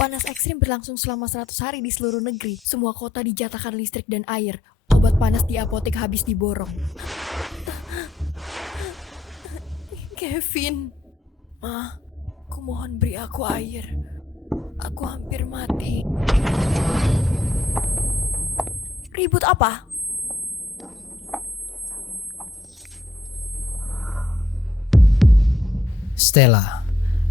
Panas ekstrim berlangsung selama 100 hari di seluruh negeri. Semua kota dijatakan listrik dan air. Obat panas di apotek habis diborong. Kevin. Ma, aku mohon beri aku air. Aku hampir mati. Ribut apa? Stella,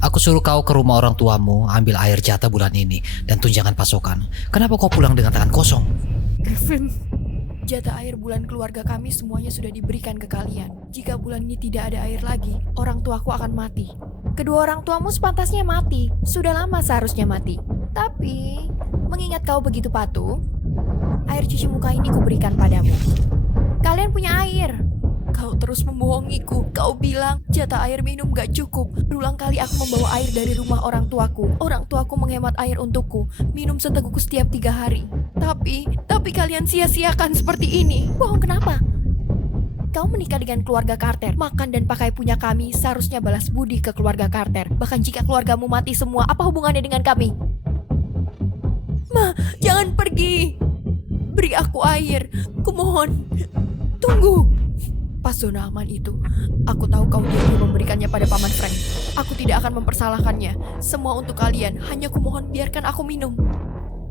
aku suruh kau ke rumah orang tuamu, ambil air jatah bulan ini dan tunjangan pasokan. Kenapa kau pulang dengan tangan kosong? Kevin, jatah air bulan keluarga kami semuanya sudah diberikan ke kalian. Jika bulan ini tidak ada air lagi, orang tuaku akan mati. Kedua orang tuamu sepantasnya mati. Sudah lama seharusnya mati. Tapi, mengingat kau begitu patuh, air cuci muka ini kuberikan padamu. Kalian punya air. Kau terus membohongiku. Kau bilang jatah air minum gak cukup. Berulang kali aku membawa air dari rumah orang tuaku. Orang tuaku menghemat air untukku. Minum seteguk setiap 3 hari. Tapi kalian sia-siakan seperti ini. Bohong kenapa? Kau menikah dengan keluarga Carter. Makan dan pakai punya kami. Seharusnya balas budi ke keluarga Carter. Bahkan jika keluargamu mati semua, apa hubungannya dengan kami? Ma, jangan pergi. Beri aku air. Kumohon. Tunggu. Pas zona aman itu, aku tahu kau diam memberikannya pada Paman Frank. Aku tidak akan mempersalahkannya. Semua untuk kalian, hanya kumohon biarkan aku minum.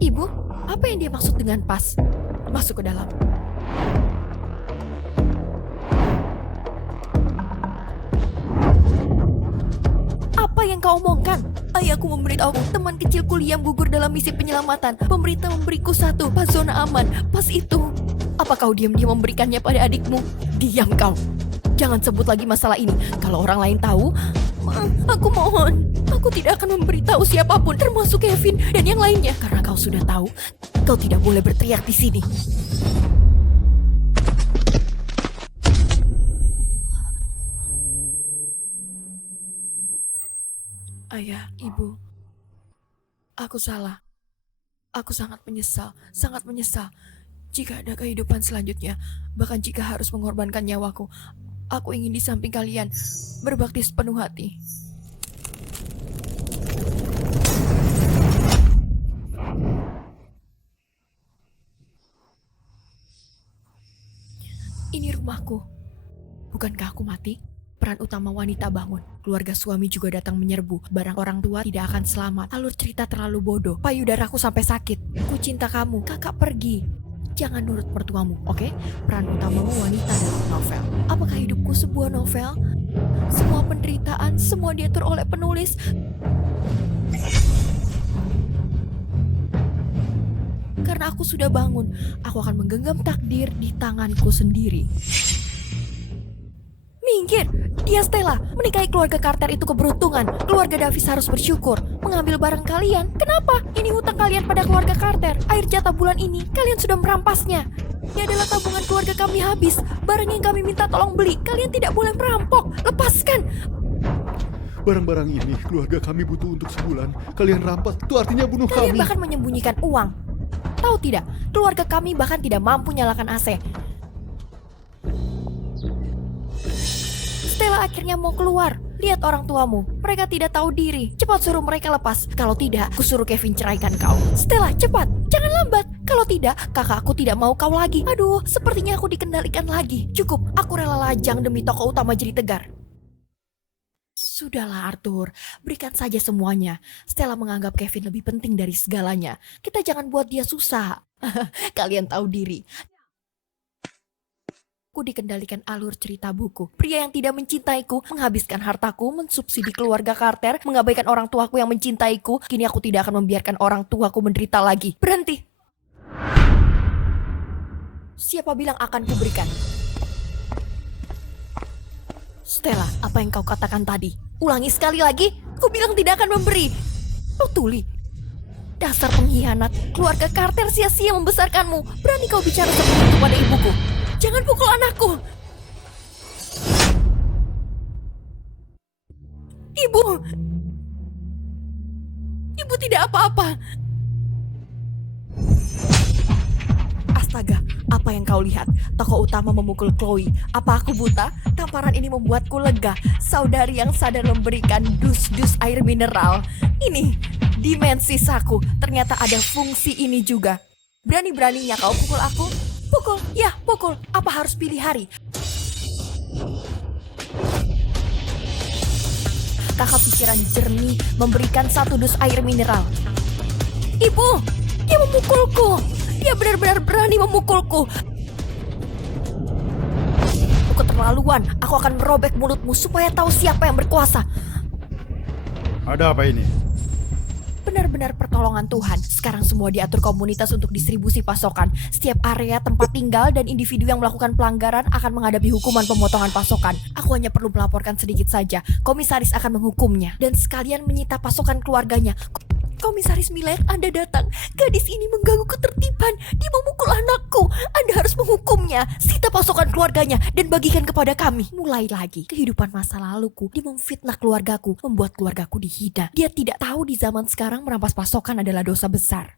Ibu, apa yang dia maksud dengan pas? Masuk ke dalam. Apa yang kau omongkan? Ayahku memberitahu teman kecil kuliah gugur dalam misi penyelamatan. Pemerintah memberiku satu pas zona aman. Pas itu, apa kau diam-diam memberikannya pada adikmu? Diam kau. Jangan sebut lagi masalah ini. Kalau orang lain tahu, aku mohon. Aku tidak akan memberitahu siapapun, termasuk Kevin dan yang lainnya. Karena kau sudah tahu, kau tidak boleh berteriak di sini. Ayah, ibu, aku salah. Aku sangat menyesal, sangat menyesal. Jika ada kehidupan selanjutnya, bahkan jika harus mengorbankan nyawaku, aku ingin di samping kalian, berbakti sepenuh hati. Ini rumahku. Bukankah aku mati? Peran utama wanita bangun. Keluarga suami juga datang menyerbu. Barang orang tua tidak akan selamat. Alur cerita terlalu bodoh. Payudaraku sampai sakit. Ku cinta kamu. Kakak pergi. Jangan nurut mertuamu, oke? Peran utamamu wanita dalam novel. Apakah hidupku sebuah novel? Semua penderitaan, semua diatur oleh penulis. Karena aku sudah bangun, aku akan menggenggam takdir di tanganku sendiri. Minggir, dia Stella. Menikahi keluarga Carter itu keberuntungan. Keluarga Davis harus bersyukur. Mengambil barang kalian, kenapa? Ini hutang kalian pada keluarga Carter. Air jatah bulan ini, kalian sudah merampasnya. Ini adalah tabungan keluarga kami habis. Barang yang kami minta tolong beli, kalian tidak boleh merampok. Lepaskan. Barang-barang ini keluarga kami butuh untuk sebulan. Kalian rampas, itu artinya bunuh Kalian kami. bahkan menyembunyikan uang. Tahu tidak, keluarga kami bahkan tidak mampu nyalakan AC. Stella akhirnya mau keluar. Lihat orang tuamu. Mereka tidak tahu diri. Cepat suruh mereka lepas. Kalau tidak, aku suruh Kevin ceraikan kau. Stella, cepat. Jangan lambat. Kalau tidak, kakakku tidak mau kau lagi. Aduh, sepertinya aku dikendalikan lagi. Cukup, aku rela lajang demi tokoh utama jadi tegar. Sudahlah Arthur, berikan saja semuanya. Stella menganggap Kevin lebih penting dari segalanya. Kita jangan buat dia susah. Kalian tahu diri. Aku dikendalikan alur cerita buku. Pria yang tidak mencintaiku, menghabiskan hartaku, mensubsidi keluarga Carter, mengabaikan orang tuaku yang mencintaiku. Kini aku tidak akan membiarkan orang tuaku menderita lagi. Berhenti. Siapa bilang akan kuberikan? Stella, apa yang kau katakan tadi? Ulangi sekali lagi. Ku bilang tidak akan memberi. Oh tuli. Dasar pengkhianat. Keluarga Carter sia-sia membesarkanmu. Berani kau bicara seperti itu pada ibuku? Jangan pukul anakku. Ibu. Ibu tidak apa-apa. Astaga, apa yang kau lihat? Tokoh utama memukul Chloe. Apa aku buta? Tamparan ini membuatku lega. Saudari yang sadar memberikan dus-dus air mineral. Ini Dimensi Saku, ternyata ada fungsi ini juga. Berani-beraninya kau pukul aku? Pukul, ya pukul. Apa harus pilih hari? Kakak pikiran jernih memberikan 1 dus air mineral. Ibu, dia memukulku. Dia benar-benar berani memukulku. Keterlaluan, aku akan merobek mulutmu supaya tahu siapa yang berkuasa. Ada apa ini? Benar-benar pertolongan Tuhan. Sekarang semua diatur komunitas untuk distribusi pasokan. Setiap area tempat tinggal dan individu yang melakukan pelanggaran akan menghadapi hukuman pemotongan pasokan. Aku hanya perlu melaporkan sedikit saja. Komisaris akan menghukumnya dan sekalian menyita pasokan keluarganya. Komisaris Miller, Anda datang. Gadis ini mengganggu ketertiban. Dia memukul anakku. Anda harus menghukumnya. Sita pasokan keluarganya dan bagikan kepada kami. Mulai lagi. Kehidupan masa laluku. Dia memfitnah keluargaku. Membuat keluargaku dihina. Dia tidak tahu di zaman sekarang merampas pasokan adalah dosa besar.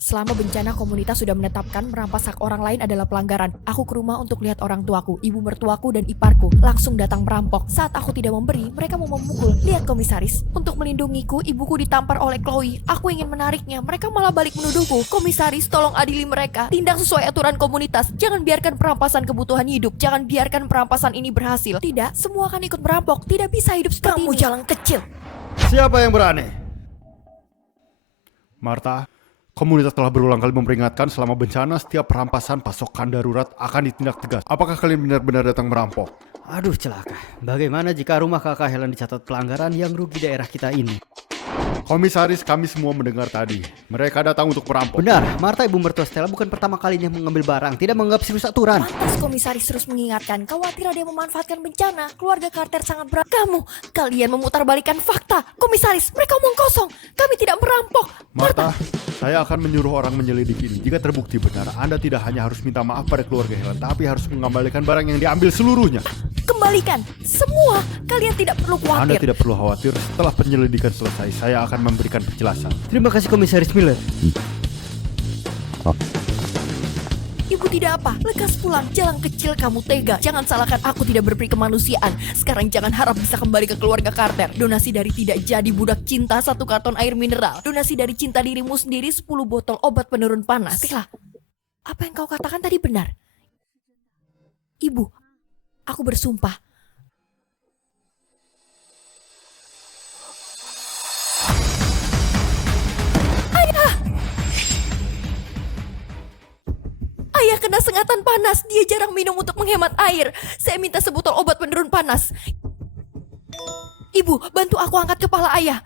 Selama bencana, komunitas sudah menetapkan merampas hak orang lain adalah pelanggaran. Aku ke rumah untuk lihat orang tuaku, ibu mertuaku, dan iparku. Langsung datang merampok. Saat aku tidak memberi, mereka mau memukul. Lihat komisaris, untuk melindungiku, ibuku ditampar oleh Chloe. Aku ingin menariknya, mereka malah balik menuduhku. Komisaris, tolong adili mereka. Tindak sesuai aturan komunitas. Jangan biarkan perampasan kebutuhan hidup. Jangan biarkan perampasan ini berhasil. Tidak, semua akan ikut merampok. Tidak bisa hidup seperti ini. Kamu jalan kecil. Siapa yang berani? Martha, komunitas telah berulang kali memperingatkan selama bencana setiap perampasan pasokan darurat akan ditindak tegas. Apakah kalian benar-benar datang merampok? Aduh celaka, bagaimana jika rumah kakak Helen dicatat pelanggaran yang rugi daerah kita ini? Komisaris, kami semua mendengar tadi. Mereka datang untuk merampok. Benar, Martha ibu mertua Stella bukan pertama kalinya mengambil barang, tidak menganggap serius aturan. Pantas komisaris terus mengingatkan, khawatir ada yang memanfaatkan bencana. Keluarga Carter sangat berat. Kalian memutarbalikkan fakta. Komisaris, mereka omong kosong. Kami tidak merampok. Martha, saya akan menyuruh orang menyelidiki ini. Jika terbukti benar, Anda tidak hanya harus minta maaf pada keluarga Helen, tapi harus mengembalikan barang yang diambil seluruhnya. Kembalikan semua. Kalian tidak perlu Anda khawatir. tidak perlu khawatir. Setelah penyelidikan selesai, saya akan memberikan penjelasan. Terima kasih komisaris Miller. Ibu tidak apa, lekas pulang. Jalan kecil kamu tega. Jangan salahkan aku tidak berperi kemanusiaan. Sekarang jangan harap bisa kembali ke keluarga Carter. Donasi dari tidak jadi budak cinta 1 karton air mineral. Donasi dari cinta dirimu sendiri 10 botol obat penurun panas. Stella, apa yang kau katakan tadi benar? Ibu, aku bersumpah. Ayah kena sengatan panas. Dia jarang minum untuk menghemat air. Saya minta sebotol obat penurun panas. Ibu, bantu aku angkat kepala ayah.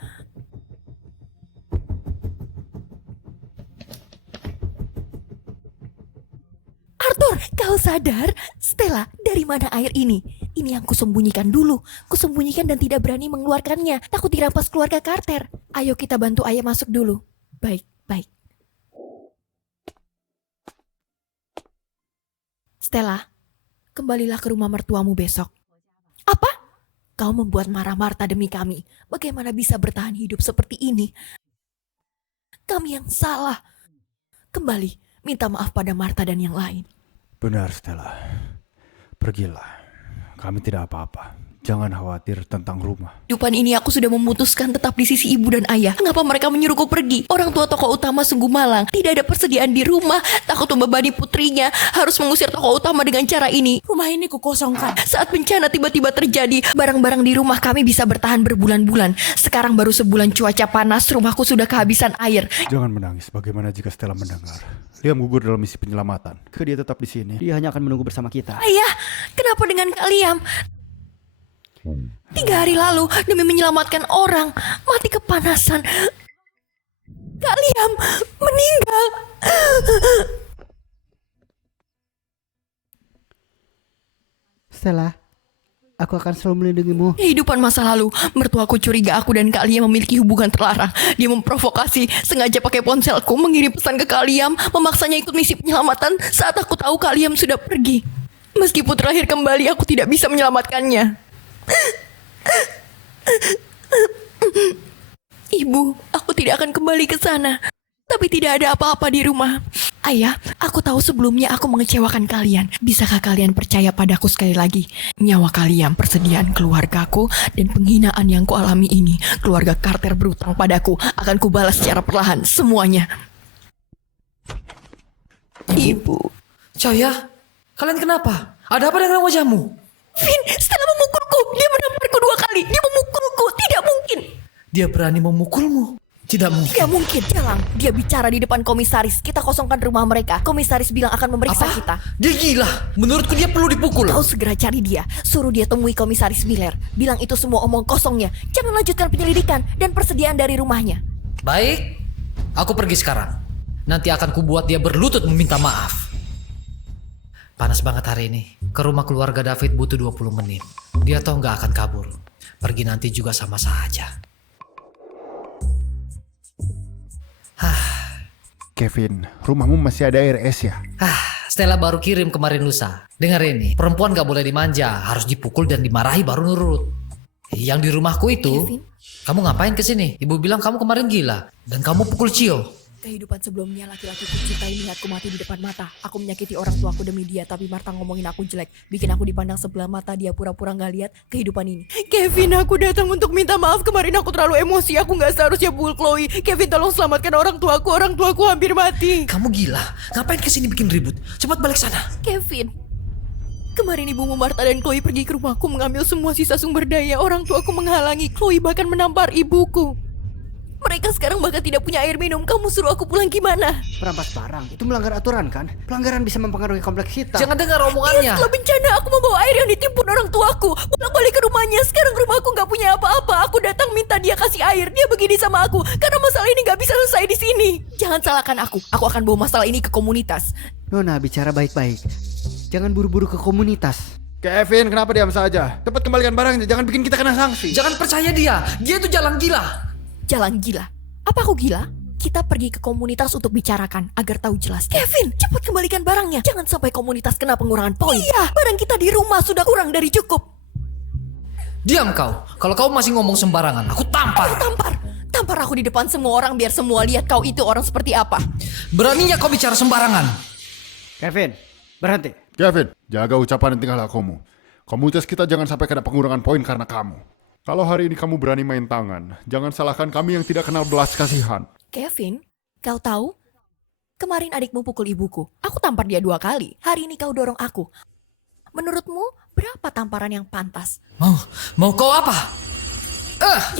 Arthur, kau sadar? Stella, dari mana air ini? Ini yang kusembunyikan dulu. Kusembunyikan dan tidak berani mengeluarkannya. Takut dirampas keluarga Carter. Ayo kita bantu ayah masuk dulu. Baik, baik. Stella, kembalilah ke rumah mertuamu besok. Apa? Kau membuat marah Martha demi kami. Bagaimana bisa bertahan hidup seperti ini? Kami yang salah. Kembali, minta maaf pada Martha dan yang lain. Benar, Stella. Pergilah. Kami tidak apa-apa. Jangan khawatir tentang rumah. Kehidupan ini aku sudah memutuskan tetap di sisi ibu dan ayah. Mengapa mereka menyuruhku pergi? Orang tua tokoh utama sungguh malang. Tidak ada persediaan di rumah. Takut membebani putrinya. Harus mengusir tokoh utama dengan cara ini. Rumah ini kukosongkan. Saat bencana tiba-tiba terjadi, barang-barang di rumah kami bisa bertahan berbulan-bulan. Sekarang baru sebulan cuaca panas, rumahku sudah kehabisan air. Jangan menangis. Bagaimana jika Stella mendengar? Liam gugur dalam misi penyelamatan. Dia tetap di sini. Dia hanya akan menunggu bersama kita. Ayah, kenapa dengan Liam? 3 hari lalu, demi menyelamatkan orang, mati kepanasan. Kak Liam meninggal. Stella, aku akan selalu melindungimu. Kehidupan masa lalu, mertuaku curiga aku dan Kak Liam memiliki hubungan terlarang. Dia memprovokasi, sengaja pakai ponselku, mengirim pesan ke Kak Liam, memaksanya ikut misi penyelamatan saat aku tahu Kak Liam sudah pergi. Meskipun terakhir kembali, aku tidak bisa menyelamatkannya. Ibu, aku tidak akan kembali ke sana. Tapi tidak ada apa-apa di rumah. Ayah, aku tahu sebelumnya aku mengecewakan kalian. Bisakah kalian percaya padaku sekali lagi? Nyawa kalian, persediaan keluargaku, dan penghinaan yang kualami ini. Keluarga Carter berutang padaku. Akan kubalas secara perlahan semuanya. Ibu. Cahaya, kalian kenapa? Ada apa dengan wajahmu? Vin, Stella memukulku. Dia menamparku 2 kali. Dia memukulku. Tidak mungkin. Dia berani memukulmu? Tidak mungkin. Tidak mungkin, Jalang. Dia bicara di depan komisaris. Kita kosongkan rumah mereka. Komisaris bilang akan memeriksa Apa? kita. Dia gila. Menurutku dia perlu dipukul. Kau segera cari dia. Suruh dia temui komisaris Miller. Bilang itu semua omong kosongnya. Jangan lanjutkan penyelidikan dan persediaan dari rumahnya. Baik, aku pergi sekarang. Nanti akan kubuat dia berlutut meminta maaf. Panas banget hari ini. Ke rumah keluarga David butuh 20 menit. Dia toh nggak akan kabur. Pergi nanti juga sama saja. Kevin, rumahmu masih ada air es ya? Stella baru kirim kemarin lusa. Dengar ini, perempuan gak boleh dimanja, harus dipukul dan dimarahi baru nurut. Yang di rumahku itu, Kevin? kamu ngapain kesini? Ibu bilang kamu kemarin gila dan kamu pukul Cio. Kehidupan sebelumnya laki-laki kucintai melihatku mati di depan mata. Aku menyakiti orang tuaku demi dia, tapi Martha ngomongin aku jelek. Bikin aku dipandang sebelah mata, dia pura-pura gak lihat kehidupan ini. Kevin, aku datang untuk minta maaf. Kemarin aku terlalu emosi, aku gak seharusnya pukul Chloe. Kevin, tolong selamatkan orang tuaku hampir mati. Kamu gila, ngapain kesini bikin ribut? Cepat balik sana. Kevin, kemarin ibumu Martha dan Chloe pergi ke rumahku mengambil semua sisa sumber daya. Orang tuaku menghalangi, Chloe bahkan menampar ibuku. Mereka sekarang bahkan tidak punya air minum. Kamu suruh aku pulang gimana? Merampas barang, itu melanggar aturan kan? Pelanggaran bisa mempengaruhi kompleks kita. Jangan dengar omongannya. Setelah bencana aku membawa air yang ditimpun orang tuaku. Pulang balik ke rumahnya. Sekarang rumahku gak punya apa-apa. Aku datang minta dia kasih air. Dia begini sama aku karena masalah ini gak bisa selesai di sini. Jangan salahkan aku. Aku akan bawa masalah ini ke komunitas. Nona, bicara baik-baik. Jangan buru-buru ke komunitas. Kevin, kenapa diam saja? Cepat kembalikan barangnya, jangan bikin kita kena sanksi. Jangan percaya dia, dia itu jalan gila. Jalan gila. Apa aku gila? Kita pergi ke komunitas untuk bicarakan agar tahu jelas. Kevin, cepat kembalikan barangnya. Jangan sampai komunitas kena pengurangan poin. Iya, barang kita di rumah sudah kurang dari cukup. Diam kau, kalau kau masih ngomong sembarangan, aku tampar. Tampar aku di depan semua orang biar semua lihat kau itu orang seperti apa. Beraninya kau bicara sembarangan. Kevin, berhenti. Kevin, jaga ucapan dan tingkah lakumu. Komunitas kita jangan sampai kena pengurangan poin karena kamu. Kalau hari ini kamu berani main tangan, jangan salahkan kami yang tidak kenal belas kasihan. Kevin, kau tahu? Kemarin adikmu pukul ibuku. Aku tampar dia 2 kali. Hari ini kau dorong aku. Menurutmu, berapa tamparan yang pantas? Mau kau apa?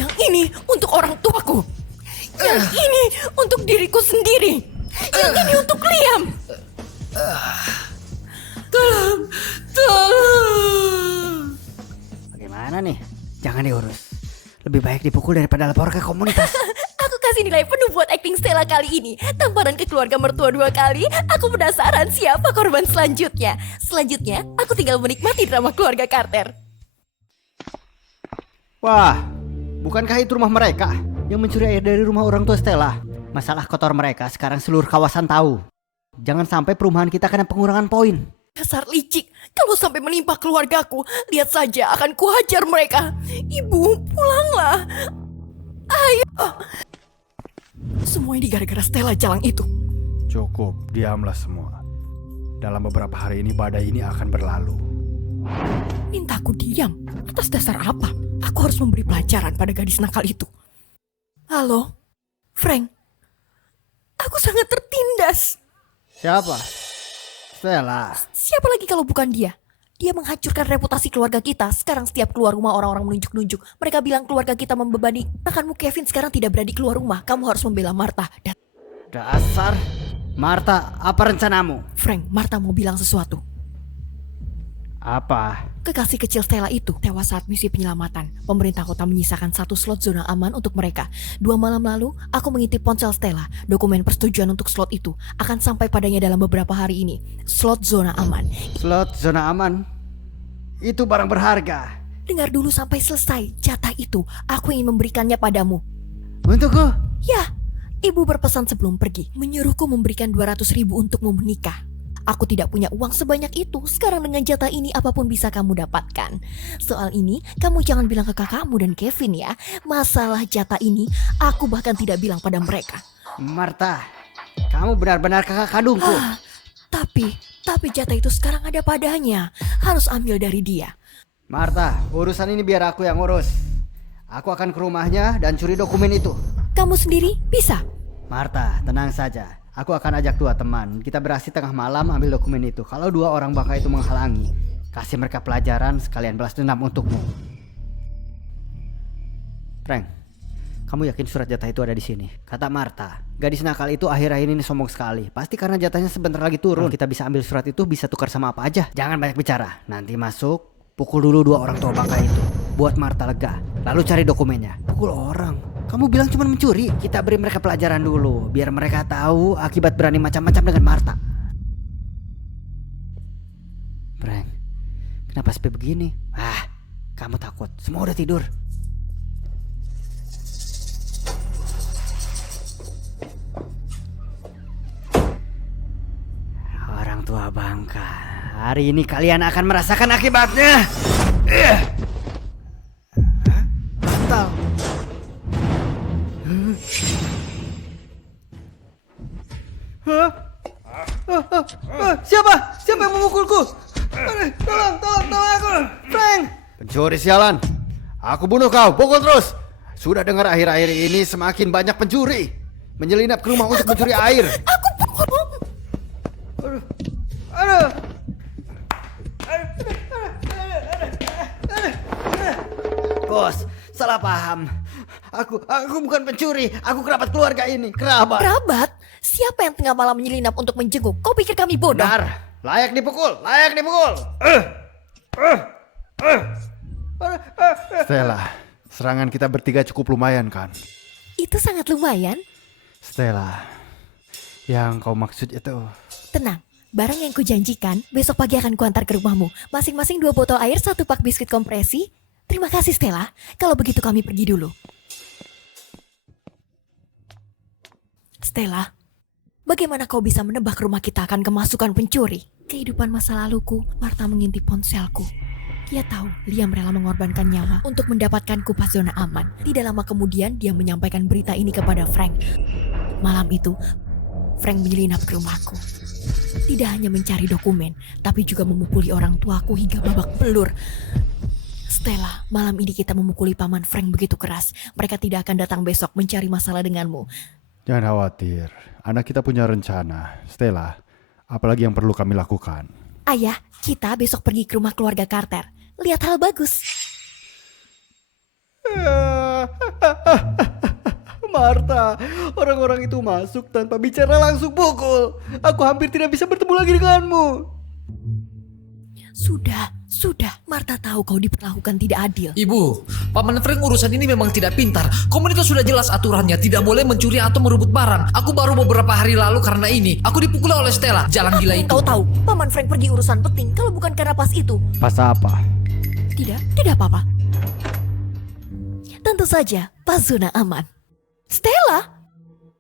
Yang ini untuk orang tuaku. Yang ini untuk diriku sendiri. Yang ini untuk Liam. Tolong. Bagaimana nih? Jangan diurus. Lebih baik dipukul daripada lapor ke komunitas. Aku kasih nilai penuh buat acting Stella kali ini. Tamparan ke keluarga mertua 2 kali. Aku penasaran siapa korban selanjutnya. Selanjutnya, aku tinggal menikmati drama keluarga Carter. Wah, bukankah itu rumah mereka yang mencuri air dari rumah orang tua Stella? Masalah kotor mereka sekarang seluruh kawasan tahu. Jangan sampai perumahan kita kena pengurangan poin. Dasar licik, kalau sampai menimpa keluargaku, lihat saja akan kuhajar mereka. Ibu, pulanglah. Ayo. Semua ini gara-gara Stella Jalang itu. Cukup, diamlah semua. Dalam beberapa hari ini badai ini akan berlalu. Mintaku diam. Atas dasar apa? Aku harus memberi pelajaran pada gadis nakal itu. Halo, Frank. Aku sangat tertindas. Siapa? Stella. Siapa lagi kalau bukan dia? Dia menghancurkan reputasi keluarga kita. Sekarang setiap keluar rumah orang-orang menunjuk-nunjuk. Mereka bilang keluarga kita membebani. Makanmu Kevin sekarang tidak berani keluar rumah. Kamu harus membela Martha. Dan Dasar. Martha, apa rencanamu? Frank, Martha mau bilang sesuatu. Apa? Kekasih kecil Stella itu tewas saat misi penyelamatan. Pemerintah kota menyisakan 1 slot zona aman untuk mereka. 2 malam lalu, aku mengintip ponsel Stella. Dokumen persetujuan untuk slot itu akan sampai padanya dalam beberapa hari ini. Slot zona aman. Slot zona aman? Itu barang berharga. Dengar dulu sampai selesai. Jatah itu, aku ingin memberikannya padamu. Untukku? Ya, ibu berpesan sebelum pergi. Menyuruhku memberikan 200.000 untukmu menikah. Aku tidak punya uang sebanyak itu. Sekarang dengan jatah ini apapun bisa kamu dapatkan. Soal ini kamu jangan bilang ke kakakmu dan Kevin ya. Masalah jatah ini aku bahkan tidak bilang pada mereka. Martha, Kamu benar-benar kakak kandungku. Tapi jatah itu sekarang ada padanya. Harus ambil dari dia. Martha, urusan ini biar aku yang urus. Aku akan ke rumahnya dan curi dokumen itu. Kamu sendiri bisa? Martha, tenang saja. Aku akan ajak 2 teman. Kita beraksi tengah malam ambil dokumen itu. Kalau 2 orang bangka itu menghalangi, kasih mereka pelajaran sekalian balas dendam untukmu. Frank, kamu yakin surat jatah itu ada di sini? Kata Martha, gadis nakal itu akhir-akhir ini sombong sekali. Pasti karena jatahnya sebentar lagi turun. Kalau kita bisa ambil surat itu, bisa tukar sama apa aja. Jangan banyak bicara. Nanti masuk, pukul dulu 2 orang tua bangka itu. Buat Martha lega. Lalu cari dokumennya. Pukul orang. Kamu bilang cuma mencuri. Kita beri mereka pelajaran dulu, biar mereka tahu akibat berani macam-macam dengan Martha. Frank, kenapa sepi begini? Kamu takut. Semua udah tidur. Orang tua bangka, hari ini kalian akan merasakan akibatnya. Batal. Siapa? Siapa yang memukulku? Tolong aku, Frank! Pencuri sialan! Aku bunuh kau, pukul terus! Sudah dengar akhir-akhir ini semakin banyak pencuri menyelinap ke rumah untuk mencuri air. Aku pukul. Aduh. Bos, salah paham. Aku bukan pencuri. Aku kerabat keluarga ini. Kerabat? Siapa yang tengah malam menyelinap untuk menjenguk? Kau pikir kami bodoh? Benar. Layak dipukul. Stella, serangan kita bertiga cukup lumayan kan? Itu sangat lumayan. Stella, yang kau maksud itu... Tenang, barang yang kujanjikan besok pagi akan kuantar ke rumahmu. Masing-masing 2 botol air, 1 pak biskuit kompresi. Terima kasih Stella. Kalau begitu kami pergi dulu. Stella, bagaimana kau bisa menebak rumah kita akan kemasukan pencuri? Kehidupan masa laluku, Martha mengintip ponselku. Dia tahu Liam rela mengorbankan nyawa untuk mendapatkan kupas zona aman. Tidak lama kemudian dia menyampaikan berita ini kepada Frank. Malam itu, Frank menyelinap ke rumahku. Tidak hanya mencari dokumen, tapi juga memukuli orang tuaku hingga babak belur. Stella, malam ini kita memukuli paman Frank begitu keras. Mereka tidak akan datang besok mencari masalah denganmu. Jangan khawatir, anak kita punya rencana. Stella, apalagi yang perlu kami lakukan? Ayah, kita besok pergi ke rumah keluarga Carter. Lihat hal bagus. Martha, orang-orang itu masuk tanpa bicara langsung pukul. Aku hampir tidak bisa bertemu lagi denganmu. Sudah. Martha tahu kau diperlakukan tidak adil. Ibu, Paman Frank urusan ini memang tidak pintar. Komunitas sudah jelas aturannya, tidak boleh mencuri atau merebut barang. Aku baru beberapa hari lalu karena ini. Aku dipukul oleh Stella, jalan gila itu. Kau tahu, Paman Frank pergi urusan penting kalau bukan karena pas itu. Pas apa? Tidak apa-apa. Tentu saja, pas zona aman. Stella,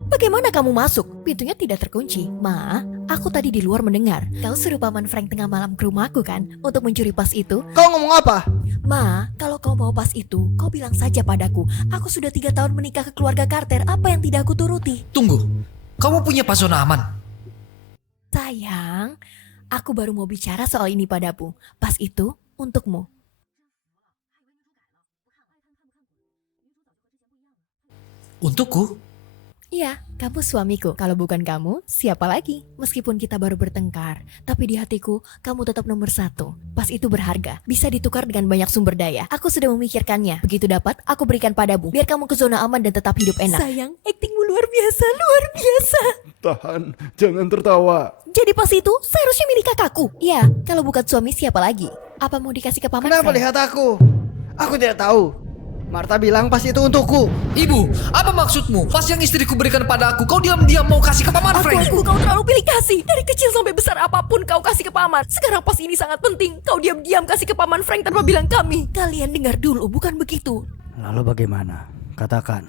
bagaimana kamu masuk? Pintunya tidak terkunci. Ma, aku tadi di luar mendengar. Kau suruh Paman Frank tengah malam ke rumahku kan? Untuk mencuri pas itu? Kau ngomong apa? Ma, kalau kau mau pas itu, kau bilang saja padaku. Aku sudah 3 tahun menikah ke keluarga Carter. Apa yang tidak aku turuti? Tunggu, kamu punya pas zona aman? Sayang, aku baru mau bicara soal ini padamu. Pas itu untukmu. Untukku? Iya, kamu suamiku. Kalau bukan kamu, siapa lagi? Meskipun kita baru bertengkar, tapi di hatiku, kamu tetap nomor 1. Pas itu berharga, bisa ditukar dengan banyak sumber daya. Aku sudah memikirkannya. Begitu dapat, aku berikan padamu. Biar kamu ke zona aman dan tetap hidup enak. Sayang, aktingmu luar biasa, luar biasa. Tahan, jangan tertawa. Jadi pas itu, seharusnya milik kakakku. Ya, kalau bukan suami, siapa lagi? Apa mau dikasih ke paman Kenapa Frank? lihat aku? Aku tidak tahu. Martha bilang pas itu untukku. Ibu, apa maksudmu? Pas yang istriku berikan pada aku, kau diam-diam mau kasih ke Paman Frank? Kau terlalu pilih kasih. Dari kecil sampai besar apapun kau kasih ke paman. Sekarang pas ini sangat penting. Kau diam-diam kasih ke paman Frank tanpa bilang kami. Kalian dengar dulu, bukan begitu. Lalu bagaimana? Katakan.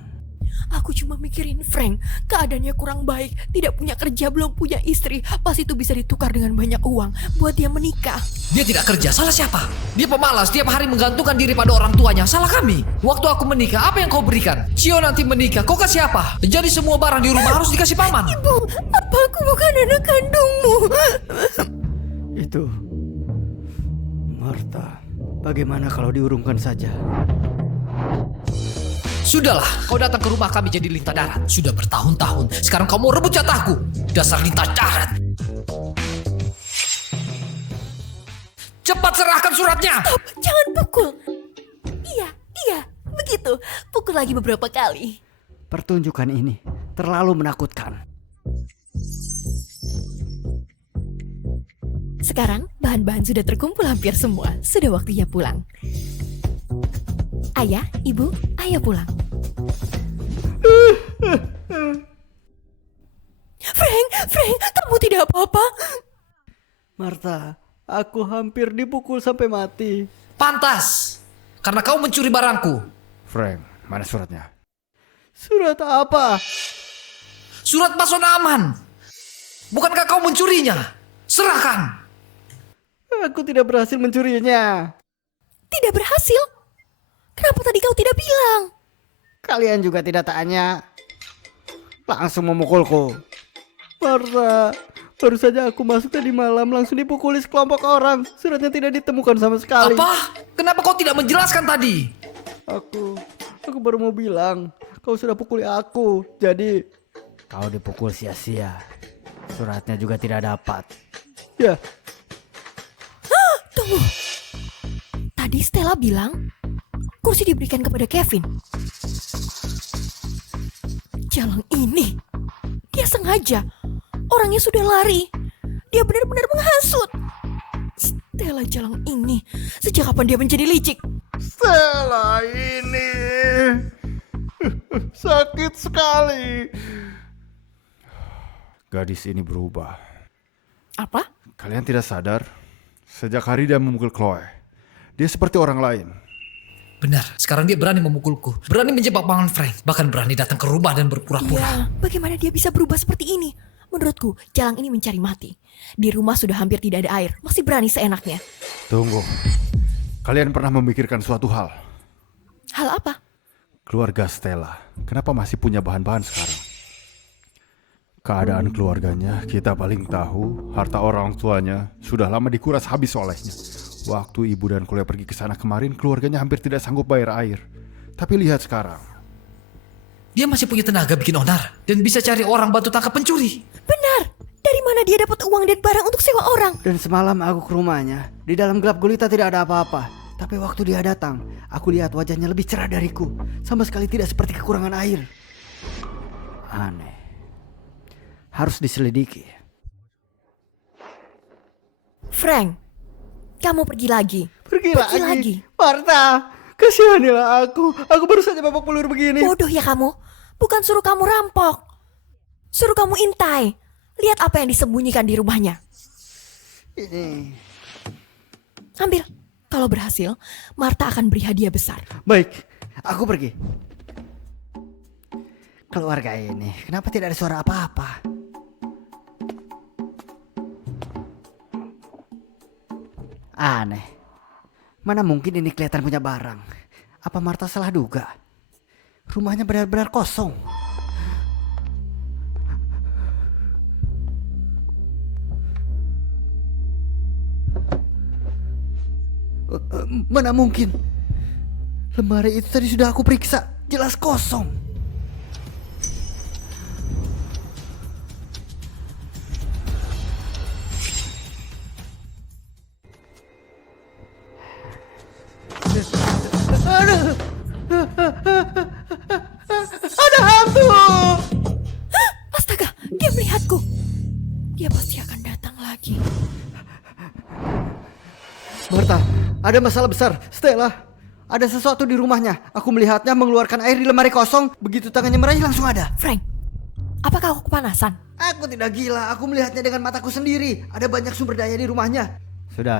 Aku cuma mikirin Frank, keadaannya kurang baik, tidak punya kerja, belum punya istri. Pas itu bisa ditukar dengan banyak uang buat dia menikah. Dia tidak kerja, salah siapa? Dia pemalas, tiap hari menggantungkan diri pada orang tuanya, salah kami. Waktu aku menikah, apa yang kau berikan? Cio nanti menikah, kau kasih apa? Jadi semua barang di rumah harus dikasih paman. Ibu, apa aku bukan anak kandungmu? Itu Martha. Bagaimana kalau diurungkan saja? Sudahlah, kau datang ke rumah kami jadi lintah darat. Sudah bertahun-tahun, sekarang kau mau rebut jatahku. Dasar lintah darat. Cepat serahkan suratnya. Stop, jangan pukul. Iya, begitu. Pukul lagi beberapa kali. Pertunjukan ini terlalu menakutkan. Sekarang bahan-bahan sudah terkumpul hampir semua. Sudah waktunya pulang. Ayah, ibu, ayo pulang. Frank, kamu tidak apa-apa? Martha, aku hampir dipukul sampai mati. Pantas, karena kau mencuri barangku. Frank, mana suratnya? Surat apa? Surat Pasona Aman. Bukankah kau mencurinya? Serahkan. Aku tidak berhasil mencurinya. Tidak berhasil? Kenapa tadi kau tidak bilang? Kalian juga tidak tanya. Langsung memukulku. Martha, baru saja aku masuk tadi malam langsung dipukuli sekelompok orang. Suratnya tidak ditemukan sama sekali. Apa? Kenapa kau tidak menjelaskan tadi? Aku baru mau bilang, kau sudah pukuli aku. Jadi kau dipukul sia-sia. Suratnya juga tidak dapat. Ya, Tunggu. Tadi Stella bilang kursi diberikan kepada Kevin. Jalang ini, dia sengaja. Orangnya sudah lari. Dia benar-benar menghasut. Stella Jalang ini, sejak kapan dia menjadi licik? Stella ini sakit sekali. Gadis ini berubah. Apa? Kalian tidak sadar? Sejak hari dia memukul Chloe, dia seperti orang lain. Benar, sekarang dia berani memukulku. Berani menjebak Paman Frank. Bahkan berani datang ke rumah dan berpura-pura. Iya, bagaimana dia bisa berubah seperti ini? Menurutku, Jalang ini mencari mati. Di rumah sudah hampir tidak ada air, masih berani seenaknya. Tunggu, kalian pernah memikirkan suatu hal? Hal apa? Keluarga Stella, kenapa masih punya bahan-bahan sekarang? Keadaan keluarganya kita paling tahu. Harta orang tuanya sudah lama dikuras habis olehnya. Waktu ibu dan Chloe pergi ke sana kemarin, keluarganya hampir tidak sanggup bayar air. Tapi lihat sekarang. Dia masih punya tenaga bikin onar. Dan bisa cari orang bantu tangkap pencuri. Benar! Dari mana dia dapat uang dan barang untuk sewa orang? dan semalam aku ke rumahnya. Di dalam gelap gulita tidak ada apa-apa. Tapi waktu dia datang, aku lihat wajahnya lebih cerah dariku. Sama sekali tidak seperti kekurangan air. Aneh. Harus diselidiki. Frank, kamu pergi lagi. Pergi Pergi lagi. lagi. Martha, kasihanilah aku. Aku baru saja babak belur begini. Bodoh ya kamu. Bukan suruh kamu rampok. Suruh kamu intai. Lihat apa yang disembunyikan di rumahnya. Ini. Ambil. Kalau berhasil, Martha akan beri hadiah besar. Baik, aku pergi. Keluarga ini, kenapa tidak ada suara apa-apa? Aneh. Mana mungkin ini kelihatan punya barang? Apa Martha salah duga? Rumahnya benar-benar kosong. Mana mungkin? Lemari itu tadi sudah aku periksa, jelas kosong. Ada hantu! Astaga, dia melihatku. Dia pasti akan datang lagi. Martha, ada masalah besar. Stella, ada sesuatu di rumahnya. Aku melihatnya mengeluarkan air di lemari kosong. Begitu tangannya meraih langsung ada. Frank, apakah aku kepanasan? Aku tidak gila, aku melihatnya dengan mataku sendiri. Ada banyak sumber daya di rumahnya. Sudah.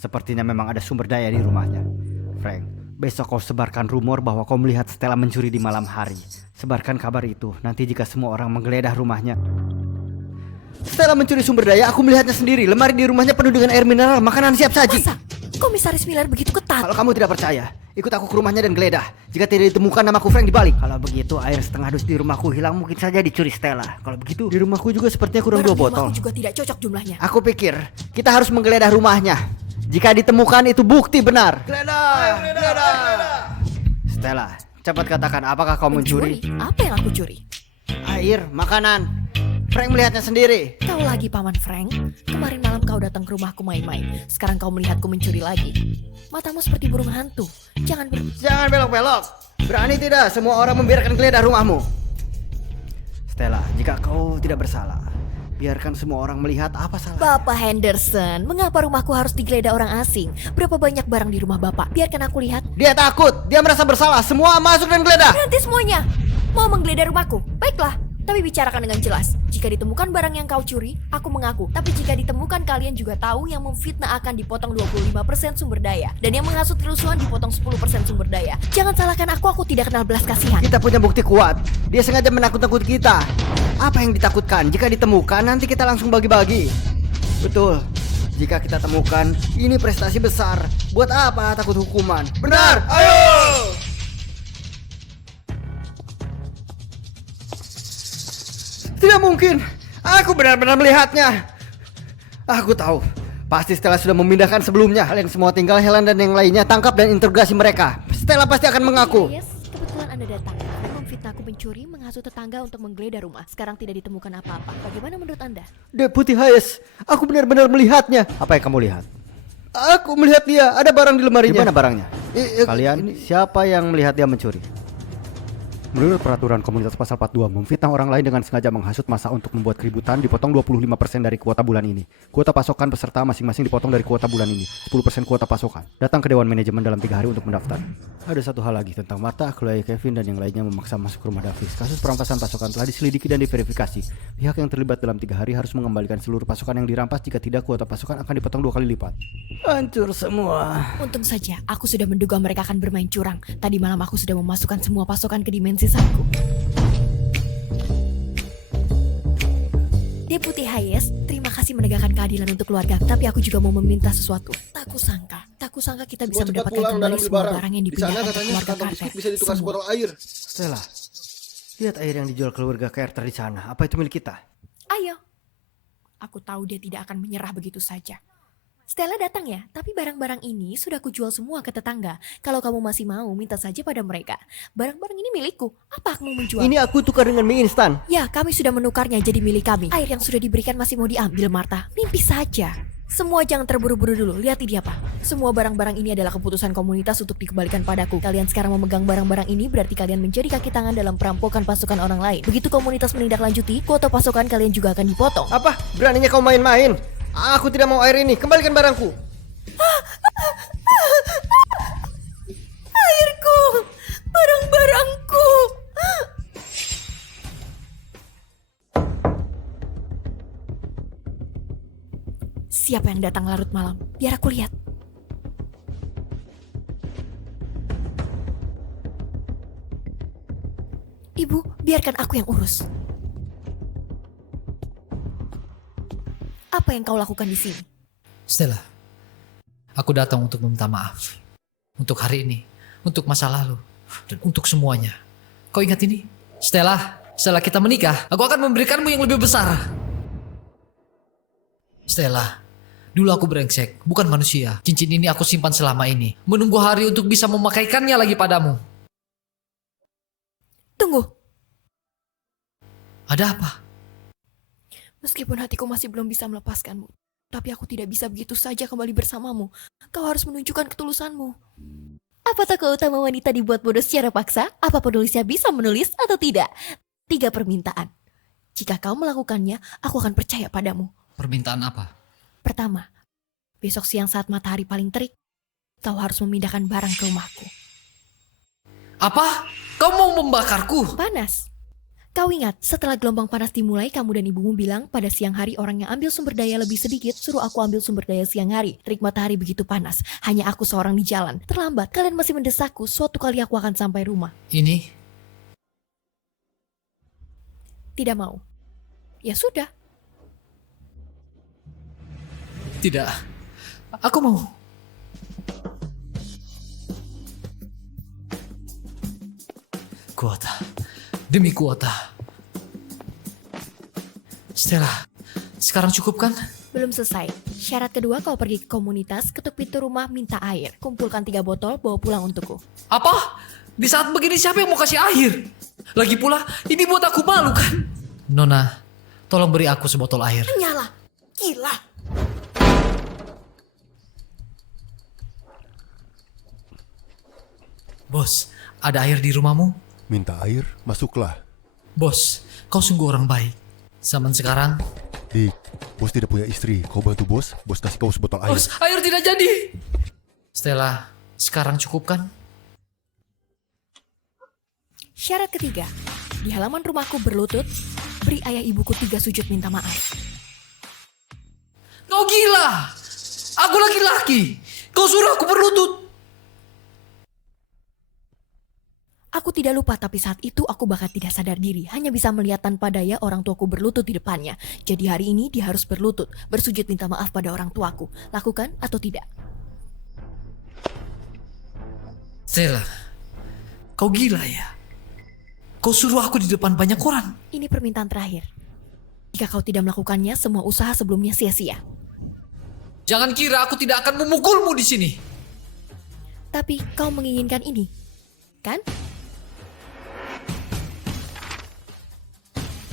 Sepertinya memang ada sumber daya di rumahnya. Frank, Besok kau sebarkan rumor bahwa kau melihat Stella mencuri di malam hari. Sebarkan kabar itu. Nanti jika semua orang menggeledah rumahnya. Stella mencuri sumber daya, aku melihatnya sendiri. Lemari di rumahnya penuh dengan air mineral, makanan siap saji. Masa? Komisaris Miller begitu ketat? Kalau kamu tidak percaya, ikut aku ke rumahnya dan geledah. Jika tidak ditemukan namaku Frank dibalik. Kalau begitu air setengah dus di rumahku hilang, mungkin saja dicuri Stella. Kalau begitu di rumahku juga sepertinya kurang 2 Barang di botol. rumahku juga tidak cocok jumlahnya. Aku pikir kita harus menggeledah rumahnya. Jika ditemukan itu bukti benar. Geledah. Stella, cepat katakan apakah kau mencuri? Apa yang aku curi? Air, makanan. Frank melihatnya sendiri. Kau lagi Paman Frank? Kemarin malam kau datang ke rumahku main-main. Sekarang kau melihatku mencuri lagi. Matamu seperti burung hantu. Jangan belok-belok. Berani tidak semua orang membiarkan geledah rumahmu? Stella, jika kau tidak bersalah, biarkan semua orang melihat apa salah. Bapak Henderson, mengapa rumahku harus digeledah orang asing? Berapa banyak barang di rumah Bapak? Biarkan aku lihat. Dia takut, dia merasa bersalah. Semua masuk dan geledah. Nanti semuanya mau menggeledah rumahku. Baiklah, tapi bicarakan dengan jelas. Jika ditemukan barang yang kau curi, aku mengaku. Tapi jika ditemukan, kalian juga tahu yang memfitnah akan dipotong 25% sumber daya. Dan yang menghasut kerusuhan dipotong 10% sumber daya. Jangan salahkan aku tidak kenal belas kasihan. Kita punya bukti kuat. Dia sengaja menakut-nakuti kita. Apa yang ditakutkan? Jika ditemukan, nanti kita langsung bagi-bagi. Betul. Jika kita temukan, ini prestasi besar. Buat apa takut hukuman? Benar, ayo! Tidak mungkin. Aku benar-benar melihatnya. Aku tahu. Pasti Stella sudah memindahkan sebelumnya. Kalian semua tinggal Helen dan yang lainnya tangkap dan interogasi mereka. Stella pasti akan mengaku. Yes, kebetulan Anda datang. Anda memfitnah aku mencuri, menghasut tetangga untuk menggeledah rumah. Sekarang tidak ditemukan apa-apa. Bagaimana menurut Anda? Deputi Hayes, aku benar-benar melihatnya. Apa yang kamu lihat? Aku melihat dia, ada barang di lemarinya. Di mana barangnya? Kalian, siapa yang melihat dia mencuri? Menurut peraturan komunitas pasal 42, memfitnah orang lain dengan sengaja menghasut massa untuk membuat keributan dipotong 25% dari kuota bulan ini. Kuota pasokan peserta masing-masing dipotong dari kuota bulan ini, 10% kuota pasokan. Datang ke Dewan Manajemen dalam 3 hari untuk mendaftar. Ada satu hal lagi tentang Martha, Chloe, Kevin, dan yang lainnya memaksa masuk ke rumah Davis. Kasus perampasan pasokan telah diselidiki dan diverifikasi. Pihak yang terlibat dalam 3 hari harus mengembalikan seluruh pasokan yang dirampas, jika tidak kuota pasokan akan dipotong 2 kali lipat. Hancur semua. Untung saja, aku sudah menduga mereka akan bermain curang. Tadi malam aku sudah memasukkan semua pasokan ke dimensi satu. Deputi Hayes, terima kasih menegakkan keadilan untuk keluarga. Tapi aku juga mau meminta sesuatu. Tak kusangka kita bisa mendapatkan kembali semua barang yang dipindahkan ke keluarga Carter. Bisa ditukar Semua. sebotol air. Stella, lihat air yang dijual keluarga Carter di sana. Apa itu milik kita? Ayo. Aku tahu dia tidak akan menyerah begitu saja. Stella datang ya, tapi barang-barang ini sudah kujual semua ke tetangga. Kalau kamu masih mau, minta saja pada mereka. Barang-barang ini milikku. Apa kamu menjual? Ini aku tukar dengan mie instan. Ya, kami sudah menukarnya jadi milik kami. Air yang sudah diberikan masih mau diambil, Martha. Mimpi saja. Semua jangan terburu-buru dulu. Lihat ini apa. Semua barang-barang ini adalah keputusan komunitas untuk dikembalikan padaku. Kalian sekarang memegang barang-barang ini berarti kalian menjadi kaki tangan dalam perampokan pasukan orang lain. Begitu komunitas menindaklanjuti, kuota pasokan kalian juga akan dipotong. Apa? Beraninya kau main-main? Aku tidak mau air ini. Kembalikan barangku. Airku, barang-barangku. Siapa yang datang larut malam? Biar aku lihat. Ibu, biarkan aku yang urus. Apa yang kau lakukan di sini? Stella, aku datang untuk meminta maaf. Untuk hari ini, untuk masa lalu, dan untuk semuanya. Kau ingat ini? Stella, setelah kita menikah, aku akan memberikanmu yang lebih besar. Stella, dulu aku brengsek, bukan manusia. Cincin ini aku simpan selama ini, menunggu hari untuk bisa memakaikannya lagi padamu. Tunggu, Ada apa? meskipun hatiku masih belum bisa melepaskanmu, tapi aku tidak bisa begitu saja kembali bersamamu. Kau harus menunjukkan ketulusanmu. Apa tokoh utama wanita dibuat bodoh secara paksa? Apa penulisnya bisa menulis atau tidak? 3 permintaan. Jika kau melakukannya, aku akan percaya padamu. Permintaan apa? Pertama, besok siang saat matahari paling terik, kau harus memindahkan barang ke rumahku. Apa? Kau mau membakarku? Panas. Kau ingat, setelah gelombang panas dimulai, kamu dan ibumu bilang pada siang hari orang yang ambil sumber daya lebih sedikit, suruh aku ambil sumber daya siang hari. Terik matahari begitu panas, hanya aku seorang di jalan. Terlambat, kalian masih mendesakku, suatu kali aku akan sampai rumah. Ini Tidak mau. Ya sudah, tidak. Aku mau. Kuota. Demi kuota. Stella, sekarang cukup kan? belum selesai. Syarat kedua, kau pergi ke komunitas, ketuk pintu rumah, minta air. Kumpulkan 3 botol, bawa pulang untukku. Apa? Di saat begini siapa yang mau kasih air? Lagi pula, ini buat aku malu kan? Nona, tolong beri aku sebotol air. Nyala, gila. Bos, ada air di rumahmu? Minta air, masuklah. Bos, kau sungguh orang baik. Zaman sekarang, Dik, bos tidak punya istri. Kau bantu bos, bos kasih kau sebotol air. bos, air tidak jadi. Stella, sekarang cukup kan? Syarat ketiga, di halaman rumahku berlutut, beri ayah ibuku 3 sujud minta maaf. Kau gila! Aku laki-laki. Kau suruh aku berlutut. Aku tidak lupa, tapi saat itu aku bahkan tidak sadar diri. Hanya bisa melihat tanpa daya orang tuaku berlutut di depannya. Jadi hari ini dia harus berlutut, bersujud minta maaf pada orang tuaku. Lakukan atau tidak? Stella, kau gila ya? Kau suruh aku di depan banyak orang. Ini permintaan terakhir. Jika kau tidak melakukannya, semua usaha sebelumnya sia-sia. Jangan kira aku tidak akan memukulmu di sini. Tapi kau menginginkan ini, kan?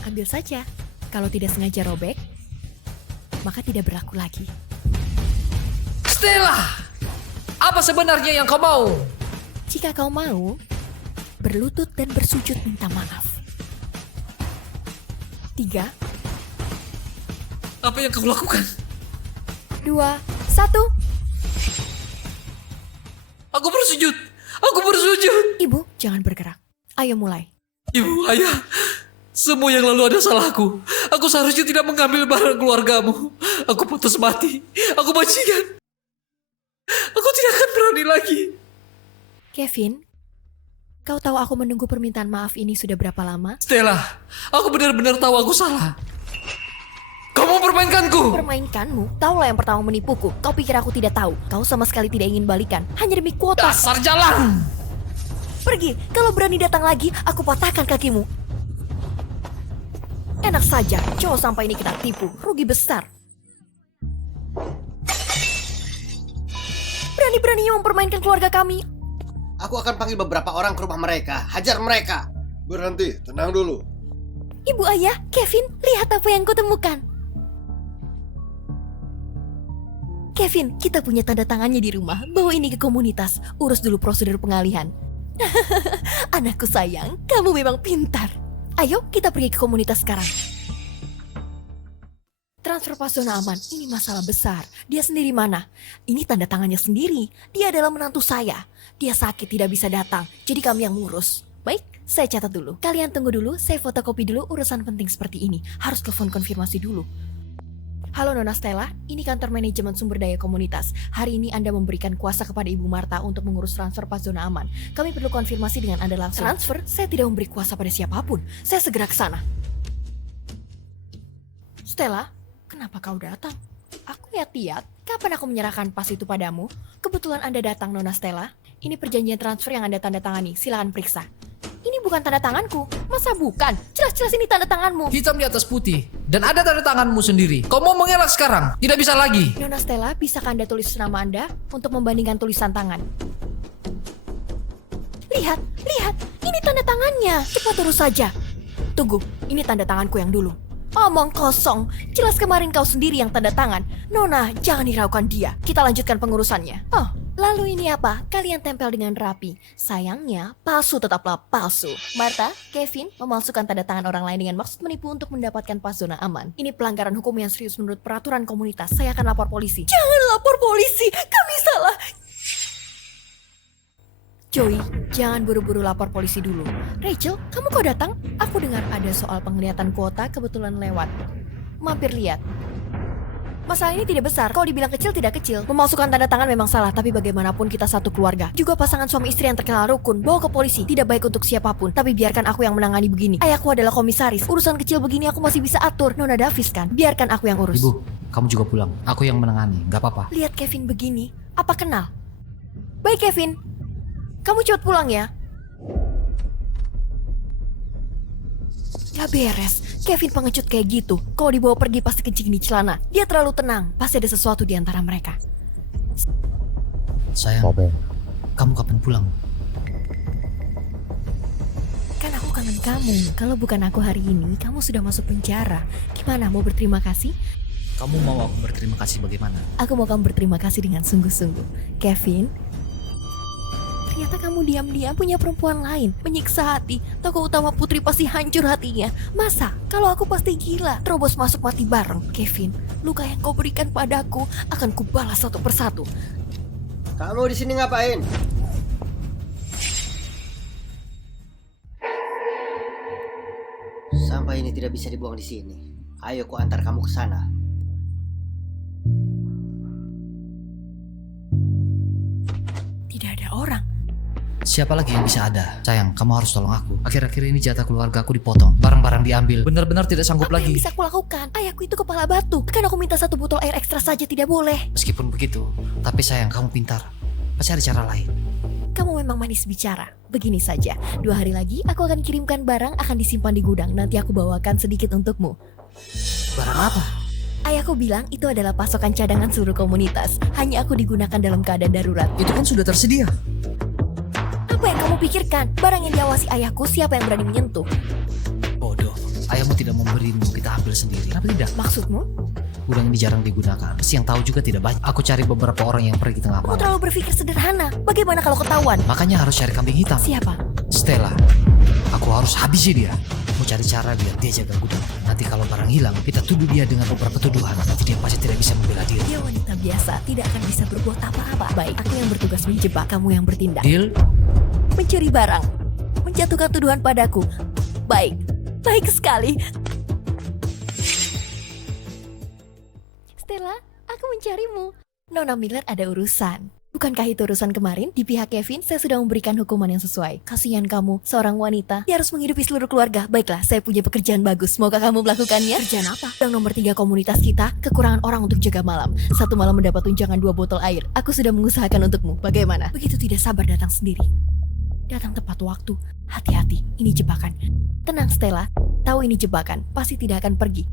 Ambil saja. Kalau tidak sengaja robek, maka tidak berlaku lagi. Stella, apa sebenarnya yang kau mau? Jika kau mau, berlutut dan bersujud minta maaf. 3, Apa yang kau lakukan? 2, 1. Aku bersujud. Aku bersujud. Ibu, jangan bergerak. Ayo mulai. Ibu, ayah, semua yang lalu ada salahku. Aku seharusnya tidak mengambil barang keluargamu. Aku putus mati. Aku bajingan. Aku tidak akan berani lagi. Kevin, kau tahu aku menunggu permintaan maaf ini sudah berapa lama? Stella, aku benar-benar tahu aku salah. Kamu mempermainkanku. Permainkanmu, taulah yang pertama menipuku. Kau pikir aku tidak tahu? Kau sama sekali tidak ingin balikan, hanya demi kuota. Dasar jalan. Pergi, kalau berani datang lagi, aku patahkan kakimu. Enak saja, cowok sampai ini kita tipu, rugi besar. Berani-beraninya mempermainkan keluarga kami. Aku akan panggil beberapa orang ke rumah mereka. Hajar mereka. Berhenti, tenang dulu. Ibu, ayah, Kevin, lihat apa yang kutemukan. Kevin, kita punya tanda tangannya di rumah. Bawa ini ke komunitas. Urus dulu prosedur pengalihan. Anakku sayang, kamu memang pintar. Ayo, kita pergi ke komunitas sekarang. Transfer pas zona aman, ini masalah besar. Dia sendiri mana? Ini tanda tangannya sendiri. Dia adalah menantu saya. Dia sakit, tidak bisa datang. Jadi kami yang ngurus. Baik, saya catat dulu. Kalian tunggu dulu, saya fotokopi dulu urusan penting seperti ini. Harus telepon konfirmasi dulu. Halo Nona Stella, ini kantor manajemen sumber daya komunitas. Hari ini Anda memberikan kuasa kepada Ibu Marta untuk mengurus transfer pas zona aman. Kami perlu konfirmasi dengan Anda langsung. Transfer? Saya tidak memberi kuasa pada siapapun. Saya segera ke sana. Stella, kenapa kau datang? Aku lihat-lihat, kapan aku menyerahkan pas itu padamu? Kebetulan Anda datang, Nona Stella. Ini perjanjian transfer yang Anda tanda tangani, silakan periksa. Ini bukan tanda tanganku, masa bukan? Jelas-jelas ini tanda tanganmu. Hitam di atas putih. Dan ada tanda tanganmu sendiri. Kau mau mengelak sekarang? Tidak bisa lagi. Nona Stella, bisakah Anda tulis nama Anda untuk membandingkan tulisan tangan? Lihat, lihat, ini tanda tangannya. Cepat urus saja. Tunggu, ini tanda tanganku yang dulu. Omong kosong, jelas kemarin kau sendiri yang tanda tangan. Nona, jangan hiraukan dia. Kita lanjutkan pengurusannya. Oh, lalu ini apa? Kalian tempel dengan rapi. Sayangnya, palsu tetaplah palsu. Marta, Kevin, memalsukan tanda tangan orang lain dengan maksud menipu untuk mendapatkan pas zona aman. Ini pelanggaran hukum yang serius menurut peraturan komunitas. Saya akan lapor polisi. Jangan lapor polisi, kami salah. Joey, jangan buru-buru lapor polisi dulu. Rachel, kamu kok datang? Aku dengar ada soal penglihatan kuota kebetulan lewat. Mampir lihat. Masalah ini tidak besar, kalau dibilang kecil tidak kecil. Memasukkan tanda tangan memang salah, tapi bagaimanapun kita satu keluarga. Juga pasangan suami istri yang terkenal rukun. Bawa ke polisi, tidak baik untuk siapapun. Tapi biarkan aku yang menangani begini. Ayahku adalah komisaris. Urusan kecil begini aku masih bisa atur. Nona Davis kan? Biarkan aku yang urus. Ibu, kamu juga pulang. Aku yang menangani, gak apa-apa. Lihat Kevin begini, apa kenal? Baik Kevin, kamu cepat pulang ya. Gak beres, Kevin pengecut kayak gitu. Kalau dibawa pergi pasti kencing di celana. Dia terlalu tenang, pasti ada sesuatu di antara mereka. Sayang, kamu kapan pulang? Kan aku kangen kamu. Kalau bukan aku hari ini, kamu sudah masuk penjara. Gimana, mau berterima kasih? Kamu mau aku berterima kasih bagaimana? Aku mau kamu berterima kasih dengan sungguh-sungguh. Kevin, ternyata kamu diam-diam punya perempuan lain. Menyiksa hati. Tokoh utama Putri pasti hancur hatinya. Masa? Kalau aku pasti gila. Terobos masuk mati bareng. Kevin, luka yang kau berikan padaku akan kubalas satu persatu. Kamu di sini ngapain? Sampah ini tidak bisa dibuang di sini. Ayo ku antar kamu ke sana. Tidak ada orang. Siapa lagi yang bisa ada? Sayang, kamu harus tolong aku. Akhir-akhir ini jatah keluarga aku dipotong. Barang-barang diambil. Benar-benar tidak sanggup Apa lagi. yang bisa aku lakukan? Ayahku itu kepala batu. Kan aku minta 1 botol air ekstra saja tidak boleh. Meskipun begitu, tapi sayang, kamu pintar. Pasti ada cara lain. Kamu memang manis bicara. Begini saja, 2 hari lagi aku akan kirimkan barang akan disimpan di gudang. Nanti aku bawakan sedikit untukmu. Barang apa? Ayahku bilang itu adalah pasokan cadangan seluruh komunitas. Hanya aku digunakan dalam keadaan darurat. Itu kan sudah tersedia. Apa yang kamu pikirkan? Barang yang diawasi ayahku, siapa yang berani menyentuh? Bodoh. Ayahmu tidak memberimu, kita ambil sendiri. Kenapa tidak? Maksudmu? Gudang ini jarang digunakan. Pasti yang tahu juga tidak banyak. Aku cari beberapa orang yang pergi tengah Kamu malam. terlalu berpikir sederhana. Bagaimana kalau ketahuan? Makanya harus cari kambing hitam. Siapa? Stella. Aku harus habisi dia. Mau cari cara biar dia jaga gudang. Nanti kalau barang hilang, kita tuduh dia dengan beberapa tuduhan. Nanti dia pasti tidak bisa membela diri. Dia wanita biasa, tidak akan bisa berbuat apa-apa. Baik, aku yang bertugas menjebak, kamu yang bertindak. Deal? Mencuri barang, menjatuhkan tuduhan padaku. Baik, baik sekali. Stella, aku mencarimu. Nona Miller ada urusan. Bukankah itu urusan kemarin? Di pihak Kevin, saya sudah memberikan hukuman yang sesuai. Kasihan kamu, seorang wanita. Dia harus menghidupi seluruh keluarga. Baiklah, saya punya pekerjaan bagus. Maukah kamu melakukannya? Kerjaan apa? Yang nomor 3 komunitas kita, kekurangan orang untuk jaga malam. 1 malam mendapat tunjangan 2 botol air. Aku sudah mengusahakan untukmu. Bagaimana? Begitu tidak sabar datang sendiri. Datang tepat waktu. Hati-hati, ini jebakan. Tenang Stella, tahu ini jebakan. Pasti tidak akan pergi.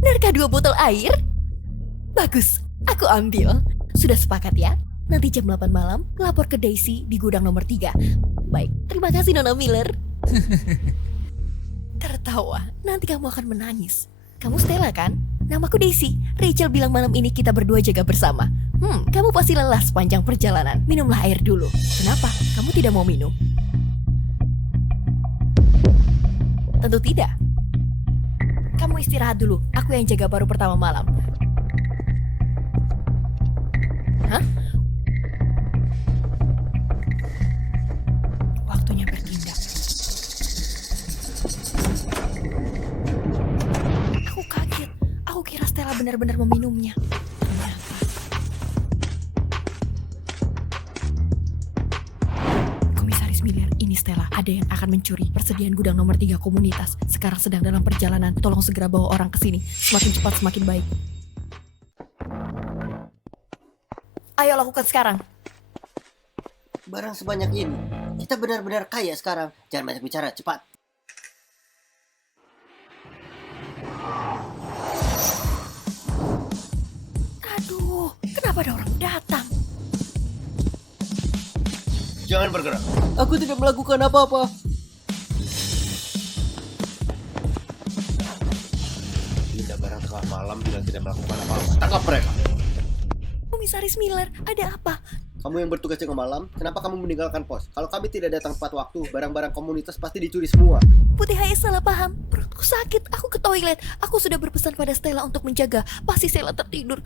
Benarkah 2 botol air? Bagus, aku ambil. Sudah sepakat ya? Nanti jam 8 malam, lapor ke Daisy di gudang nomor 3. Baik, terima kasih Nona Miller. Tertawa, nanti kamu akan menangis. Kamu Stella kan? Namaku Daisy. Rachel bilang malam ini kita berdua jaga bersama. Kamu pasti lelah sepanjang perjalanan. Minumlah air dulu. Kenapa? Kamu tidak mau minum? Tentu tidak. Kamu istirahat dulu. Aku yang jaga baru pertama malam. Hah? Waktunya bertindak. Aku kaget. Aku kira Stella benar-benar meminumnya. Ternyata. Komisaris Miller, ini Stella. Ada yang akan mencuri persediaan gudang nomor 3 komunitas. Sekarang sedang dalam perjalanan. Tolong segera bawa orang ke sini. Semakin cepat semakin baik. Ayo lakukan sekarang. Barang sebanyak ini. Kita benar-benar kaya sekarang. Jangan banyak bicara, cepat. Aduh, kenapa ada orang datang? Jangan bergerak. Aku tidak melakukan apa-apa. Pindah barang tengah malam bilang tidak melakukan apa-apa. Tangkap mereka. Komisaris Miller, ada apa? Kamu yang bertugas tengah malam, kenapa kamu meninggalkan pos? Kalau kami tidak datang tepat waktu, barang-barang komunitas pasti dicuri semua. Putih Hayes salah paham. Perutku sakit, aku ke toilet. Aku sudah berpesan pada Stella untuk menjaga. Pasti Stella tertidur.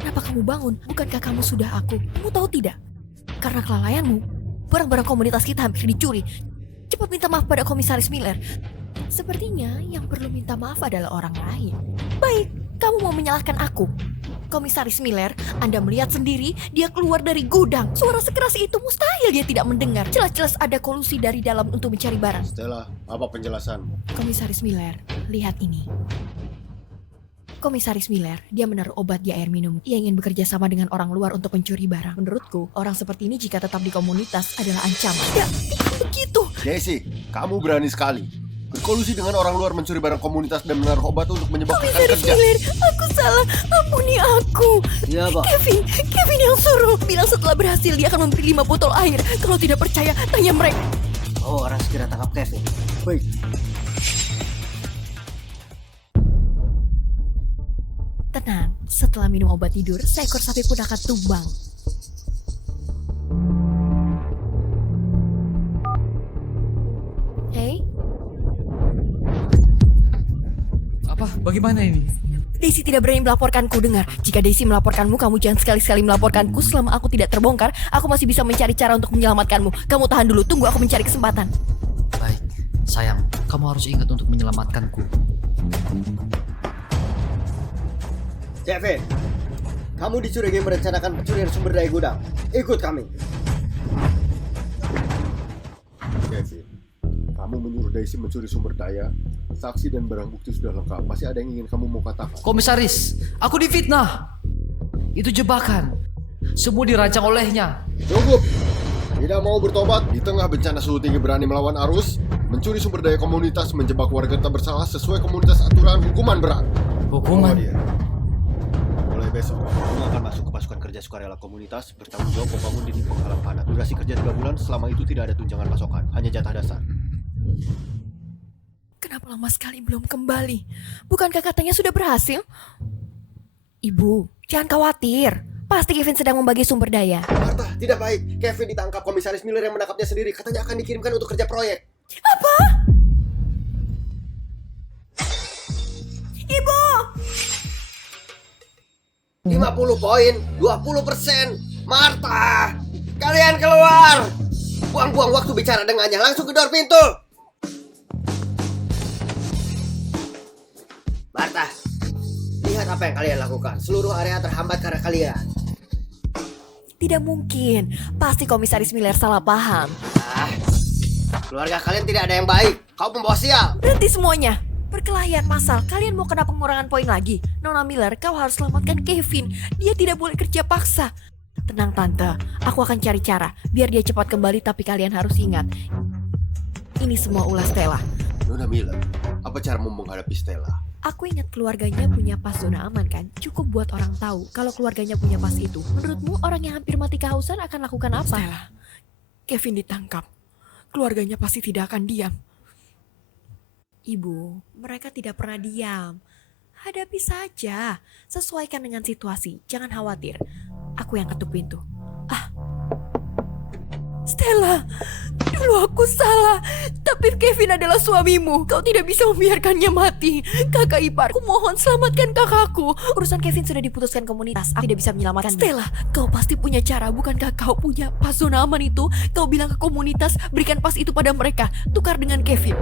Kenapa Kenapa kamu bangun? Bukankah kamu sudah aku? Kamu tahu tidak? Karena kelalaianmu, barang-barang komunitas kita hampir dicuri. Cepat minta maaf pada Komisaris Miller. Sepertinya yang perlu minta maaf adalah orang lain. Baik, kamu mau menyalahkan aku? Komisaris Miller, Anda melihat sendiri dia keluar dari gudang. Suara sekeras itu mustahil dia tidak mendengar. Jelas-jelas ada kolusi dari dalam untuk mencari barang. Stella, apa penjelasanmu? Komisaris Miller, lihat ini. Komisaris Miller, dia menaruh obat di air minum. Ia ingin bekerja sama dengan orang luar untuk mencuri barang. Menurutku, orang seperti ini jika tetap di komunitas adalah ancaman. Tidak begitu. Daisy, kamu berani sekali. Berkolusi dengan orang luar mencuri barang komunitas dan menaruh obat untuk menyebabkan Komisaris kerja. Miller, aku salah. Ampuni aku. Iya, Pak. Kevin yang suruh. Bilang setelah berhasil dia akan memberi 5 botol air. Kalau tidak percaya, tanya mereka. Oh, orang segera tangkap Kevin. Baik, Tenang, setelah minum obat tidur, seekor sapi pun akan tumbang. Hei, Apa? Bagaimana ini? Daisy tidak berani melaporkanku. Dengar, jika Daisy melaporkanmu, kamu jangan sekali-sekali melaporkanku. Selama aku tidak terbongkar, aku masih bisa mencari cara untuk menyelamatkanmu. Kamu tahan dulu, tunggu aku mencari kesempatan. Baik, sayang, kamu harus ingat untuk menyelamatkanku. Kevin, kamu dicurigai merencanakan pencurian sumber daya gudang. Ikut kami. Kevin, kamu menyuruh Daisy mencuri sumber daya. Saksi dan barang bukti sudah lengkap. Masih ada yang ingin kamu mau katakan? Komisaris, aku difitnah. Itu jebakan. Semua dirancang olehnya. Cukup. Tidak mau bertobat di tengah bencana suhu tinggi, berani melawan arus, mencuri sumber daya komunitas, menjebak warga tak bersalah sesuai komunitas aturan, hukuman berat. Hukuman? Bawa dia. Mulai besok, kamu akan masuk ke pasukan kerja sukarela komunitas, bertanggung jawab membangun dinding penghalang panas. Durasi kerja 3 bulan, selama itu tidak ada tunjangan pasokan, hanya jatah dasar. Kenapa lama sekali belum kembali? Bukankah katanya sudah berhasil? Ibu, jangan khawatir. Pasti Kevin sedang membagi sumber daya. Martha, tidak baik. Kevin ditangkap, Komisaris Miller yang menangkapnya sendiri. Katanya akan dikirimkan untuk kerja proyek. Apa? Ibu! 50 poin, 20%. Martha, kalian keluar. Buang-buang waktu bicara dengannya, langsung gedor pintu. Martha, lihat apa yang kalian lakukan. Seluruh area terhambat karena kalian. Tidak mungkin. Pasti Komisaris Miller salah paham. Keluarga kalian tidak ada yang baik. Kau pembawa sial. Berhenti semuanya. Perkelahian massal. Kalian mau kena pengurangan poin lagi. Nona Miller, kau harus selamatkan Kevin. Dia tidak boleh kerja paksa. Tenang Tante, aku akan cari cara. Biar dia cepat kembali, tapi kalian harus ingat. Ini semua ulah Stella. Nona Miller, apa caramu menghadapi Stella? Aku ingat keluarganya punya pas zona aman kan? Cukup buat orang tahu kalau keluarganya punya pas itu. Menurutmu orang yang hampir mati kehausan akan lakukan apa? Stella, Kevin ditangkap. Keluarganya pasti tidak akan diam. Ibu, mereka tidak pernah diam. Hadapi saja. Sesuaikan dengan situasi. Jangan khawatir. Aku yang ketuk pintu. Stella, dulu aku salah. Tapi Kevin adalah suamimu. Kau tidak bisa membiarkannya mati. Kakak ipar, aku mohon selamatkan kakakku. Urusan Kevin sudah diputuskan komunitas. Aku tidak bisa menyelamatkan. Stella, kau pasti punya cara. Bukankah kau punya pas zona aman itu? Kau bilang ke komunitas, berikan pas itu pada mereka. Tukar dengan Kevin.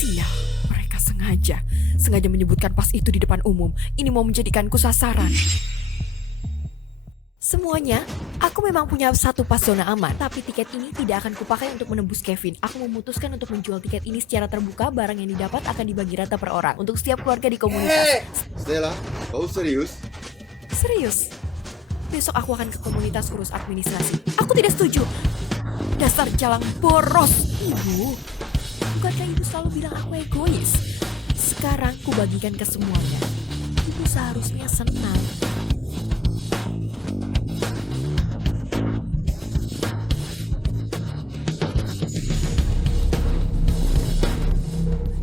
Sial, mereka sengaja menyebutkan pas itu di depan umum. Ini mau menjadikanku sasaran. Semuanya, aku memang punya satu pas zona aman. Tapi tiket ini tidak akan kupakai untuk menembus Kevin. Aku memutuskan untuk menjual tiket ini secara terbuka. Barang yang didapat akan dibagi rata per orang untuk setiap keluarga di komunitas. Stella, kau serius? Serius? Besok aku akan ke komunitas urus administrasi. Aku tidak setuju. Dasar jalang boros. Ibu, bukankah ibu selalu bilang aku egois? Sekarang kubagikan ke semuanya. Ibu seharusnya senang.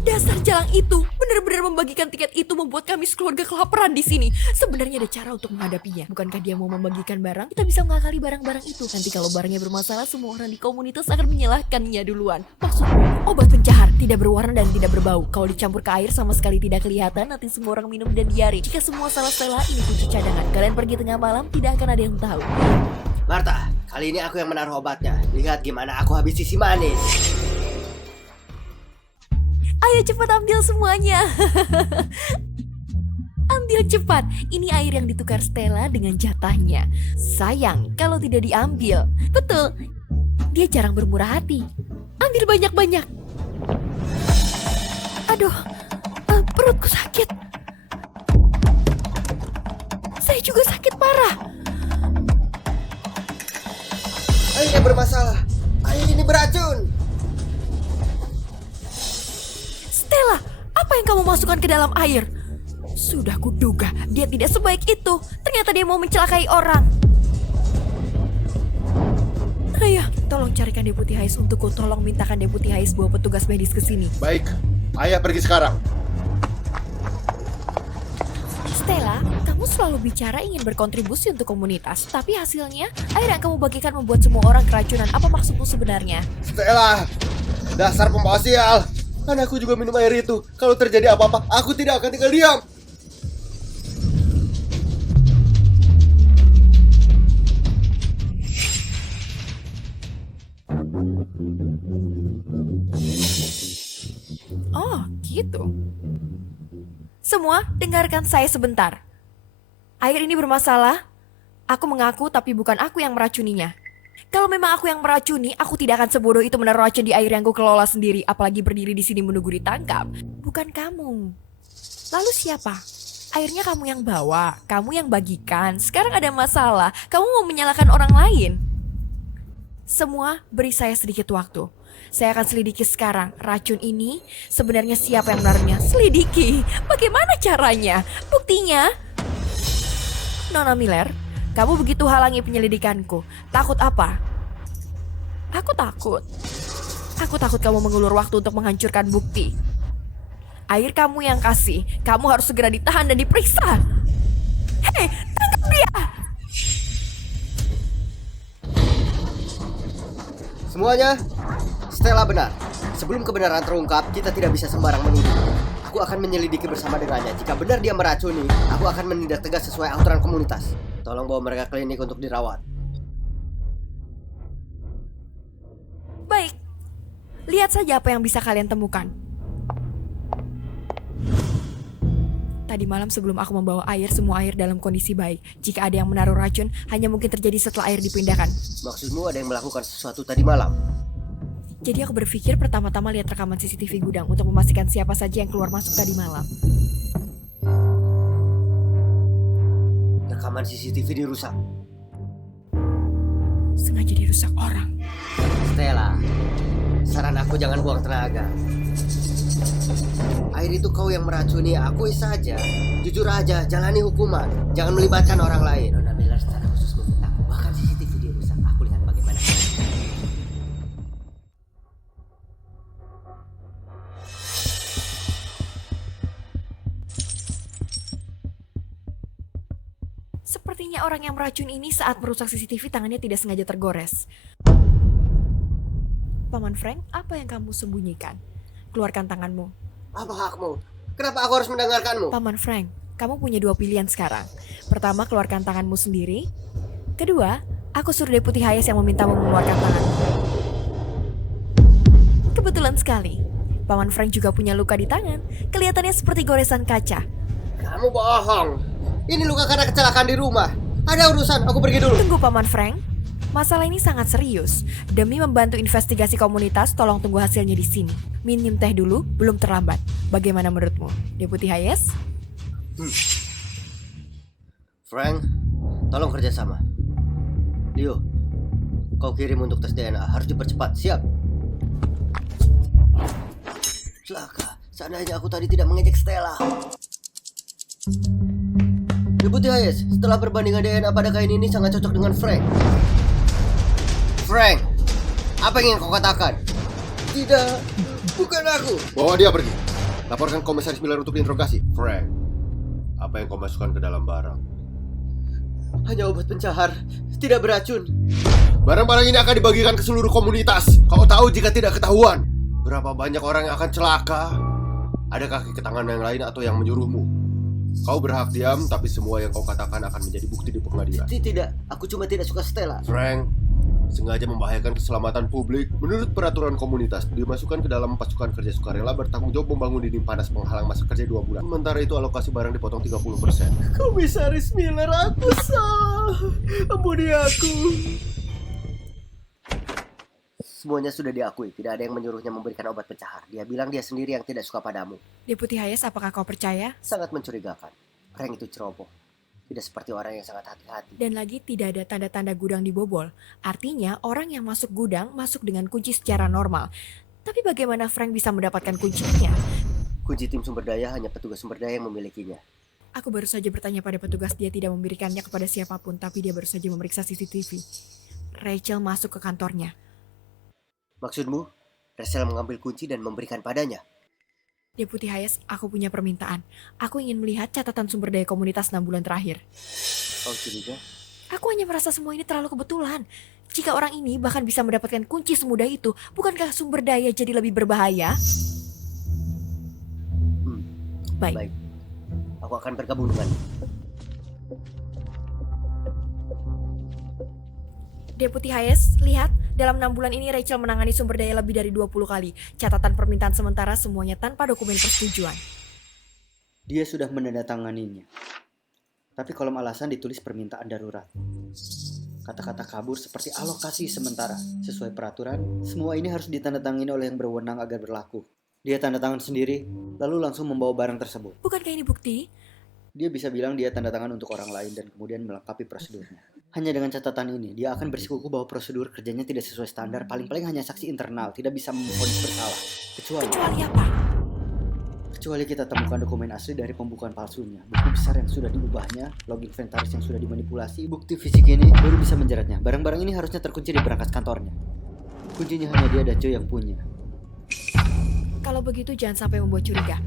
Dasar jalang itu benar-benar membagikan tiket itu membuat kami sekeluarga kelaparan di sini. Sebenarnya ada cara untuk menghadapinya. Bukankah dia mau membagikan barang? Kita bisa mengakali barang-barang itu. Nanti kalau barangnya bermasalah, semua orang di komunitas akan menyalahkannya duluan. Maksudmu, Obat pencahar tidak berwarna dan tidak berbau. Kalau dicampur ke air sama sekali tidak kelihatan. Nanti semua orang minum dan diare. Jika semua salah Stella, ini kunci cadangan. Kalian pergi tengah malam, tidak akan ada yang tahu. Martha, kali ini aku yang menaruh obatnya. Lihat gimana aku habisi si manis. Ayo cepat ambil semuanya. Ambil cepat. Ini air yang ditukar Stella dengan jatahnya. Sayang kalau tidak diambil. Betul. Dia jarang bermurah hati. Ambil banyak-banyak. Aduh, perutku sakit. Saya juga sakit parah. Airnya bermasalah. Air ini beracun. Stella, apa yang kamu masukkan ke dalam air? Sudah kuduga, dia tidak sebaik itu. Ternyata dia mau mencelakai orang. Ayah, tolong carikan Deputi Hayes untukku. Tolong mintakan Deputi Hayes bawa petugas medis ke sini. Baik, ayah pergi sekarang. Stella, kamu selalu bicara ingin berkontribusi untuk komunitas, tapi hasilnya air yang kamu bagikan membuat semua orang keracunan. Apa maksudmu sebenarnya? Stella, dasar pembawa sial. Kan aku juga minum air itu. Kalau terjadi apa-apa, aku tidak akan tinggal diam. Oh, gitu. Semua, dengarkan saya sebentar. Air ini bermasalah. Aku mengaku, tapi bukan aku yang meracuninya. Kalau memang aku yang meracuni, aku tidak akan sebodoh itu menaruh racun di air yang ku kelola sendiri, apalagi berdiri di sini menunggu ditangkap. Bukan kamu. Lalu siapa? Airnya kamu yang bawa, kamu yang bagikan. Sekarang ada masalah, kamu mau menyalahkan orang lain. Semua, beri saya sedikit waktu. Saya akan selidiki sekarang. Racun ini sebenarnya siapa yang menaruhnya? Selidiki. Bagaimana caranya? Buktinya? Nona Miller, kamu begitu halangi penyelidikanku. Takut apa? Aku takut. Aku takut kamu mengulur waktu untuk menghancurkan bukti. Air kamu yang kasih. Kamu harus segera ditahan dan diperiksa. Hei, tangkap dia! Semuanya, Stella benar. Sebelum kebenaran terungkap, kita tidak bisa sembarang menuduh. Aku akan menyelidiki bersama dengannya. Jika benar dia meracuni, aku akan menindak tegas sesuai aturan komunitas. Tolong bawa mereka ke klinik untuk dirawat. Baik. Lihat saja apa yang bisa kalian temukan. Tadi malam sebelum aku membawa air, semua air dalam kondisi baik. Jika ada yang menaruh racun, hanya mungkin terjadi setelah air dipindahkan. Maksudmu ada yang melakukan sesuatu tadi malam? Jadi aku berpikir pertama-tama lihat rekaman CCTV gudang untuk memastikan siapa saja yang keluar masuk tadi malam. Rekaman CCTV dirusak. Sengaja dirusak orang. Stella, saran aku jangan buang tenaga. Air itu kau yang meracuni, akui saja. Jujur aja, jalani hukuman. Jangan melibatkan orang lain. Nona Miller secara khusus meminta. Bahkan CCTV dirusak. Aku lihat bagaimana. Sepertinya orang yang meracun ini saat merusak CCTV tangannya tidak sengaja tergores. Paman Frank, apa yang kamu sembunyikan? Keluarkan tanganmu. Apa hakmu? Kenapa aku harus mendengarkanmu? Paman Frank, kamu punya dua pilihan sekarang. Pertama, keluarkan tanganmu sendiri. Kedua, aku suruh Deputi Hayes yang memintamu mengeluarkan tanganmu. Kebetulan sekali, Paman Frank juga punya luka di tangan. Kelihatannya seperti goresan kaca. Kamu bohong. Ini luka karena kecelakaan di rumah. Ada urusan, aku pergi dulu. Tunggu Paman Frank. Masalah ini sangat serius. Demi membantu investigasi komunitas, tolong tunggu hasilnya di sini. Minum teh dulu, belum terlambat. Bagaimana menurutmu, Deputi Hayes? Frank, tolong kerjasama. Leo, kau kirim untuk tes DNA. Harus dipercepat, siap. Celaka, seandainya aku tadi tidak mengejek Stella. Deputi Hayes, setelah perbandingan DNA pada kain ini sangat cocok dengan Frank. Frank, apa yang ingin kau katakan? Tidak, bukan aku. Bawa dia pergi. Laporkan Komisaris Miller untuk diinterogasi. Frank, apa yang kau masukkan ke dalam barang? Hanya obat pencahar, tidak beracun. Barang-barang ini akan dibagikan ke seluruh komunitas. Kau tahu jika tidak ketahuan. Berapa banyak orang yang akan celaka? Adakah ketangan yang lain atau yang menyuruhmu? Kau berhak diam, tapi semua yang kau katakan akan menjadi bukti di pengadilan. Tidak, aku cuma tidak suka Stella. Frank, sengaja membahayakan keselamatan publik. Menurut peraturan komunitas, dimasukkan ke dalam pasukan kerja sukarela bertanggung jawab membangun dinding panas penghalang masa kerja 2 bulan. Sementara itu alokasi barang dipotong 30%. Komisaris Miller, aku salah. Ampuni aku. Semuanya sudah diakui, tidak ada yang menyuruhnya memberikan obat pencahar. Dia bilang dia sendiri yang tidak suka padamu. Deputi Hayes, apakah kau percaya? Sangat mencurigakan. Frank itu ceroboh. Tidak seperti orang yang sangat hati-hati. Dan lagi tidak ada tanda-tanda gudang dibobol. Artinya orang yang masuk gudang masuk dengan kunci secara normal. Tapi bagaimana Frank bisa mendapatkan kuncinya? Kunci tim sumber daya hanya petugas sumber daya yang memilikinya. Aku baru saja bertanya pada petugas, dia tidak memberikannya kepada siapapun, tapi dia baru saja memeriksa CCTV. Rachel masuk ke kantornya. Maksudmu, Rachel mengambil kunci dan memberikan padanya? Deputi Hayes, aku punya permintaan. Aku ingin melihat catatan sumber daya komunitas 6 bulan terakhir. Kau curiga? Aku hanya merasa semua ini terlalu kebetulan. Jika orang ini bahkan bisa mendapatkan kunci semudah itu, bukankah sumber daya jadi lebih berbahaya? Baik. Aku akan bergabung denganmu. Deputi Hayes, lihat, dalam 6 bulan ini Rachel menangani sumber daya lebih dari 20 kali. Catatan permintaan sementara semuanya tanpa dokumen persetujuan. Dia sudah menandatanganinya. Tapi kolom alasan ditulis permintaan darurat. Kata-kata kabur seperti alokasi sementara. Sesuai peraturan, semua ini harus ditandatangani oleh yang berwenang agar berlaku. Dia tanda tangan sendiri, lalu langsung membawa barang tersebut. Bukankah ini bukti? Dia bisa bilang dia tanda tangan untuk orang lain dan kemudian melengkapi prosedurnya. Hanya dengan catatan ini, dia akan bersikukuh bahwa prosedur kerjanya tidak sesuai standar, paling-paling hanya saksi internal, tidak bisa memvonis bersalah. Kecuali apa? Kecuali kita temukan dokumen asli dari pembukaan palsunya, buku besar yang sudah diubahnya, log inventaris yang sudah dimanipulasi, bukti fisik ini baru bisa menjeratnya. Barang-barang ini harusnya terkunci di berangkas kantornya. Kuncinya hanya dia dan Joe yang punya. Kalau begitu jangan sampai membuat curiga.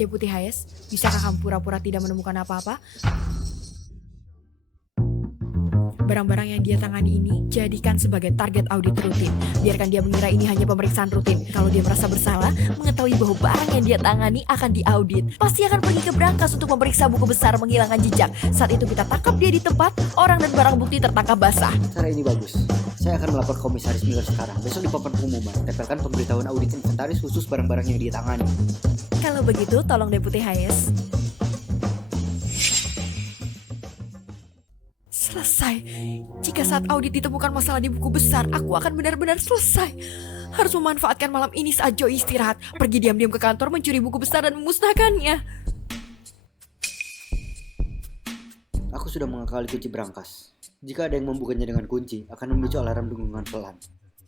Deputi Hayes, bisakah kamu pura-pura tidak menemukan apa-apa? Barang-barang yang dia tangani ini jadikan sebagai target audit rutin. Biarkan dia mengira ini hanya pemeriksaan rutin. Kalau dia merasa bersalah, mengetahui bahwa barang yang dia tangani akan diaudit, pasti akan pergi ke berangkas untuk memeriksa buku besar menghilangkan jejak. Saat itu kita tangkap dia di tempat, orang dan barang bukti tertangkap basah. Cara ini bagus. Saya akan melapor Komisaris Miller sekarang. Besok di papan pengumuman, tempelkan pemberitahuan audit inventaris khusus barang-barang yang dia tangani. Kalau begitu, tolong Deputi Hayes. Selesai. Jika saat audit ditemukan masalah di buku besar, aku akan benar-benar selesai. Harus memanfaatkan malam ini saat Joe istirahat, pergi diam-diam ke kantor, mencuri buku besar dan memusnahkannya. Aku sudah mengakali kunci berangkas. Jika ada yang membukanya dengan kunci, akan memicu alarm dengungan pelan.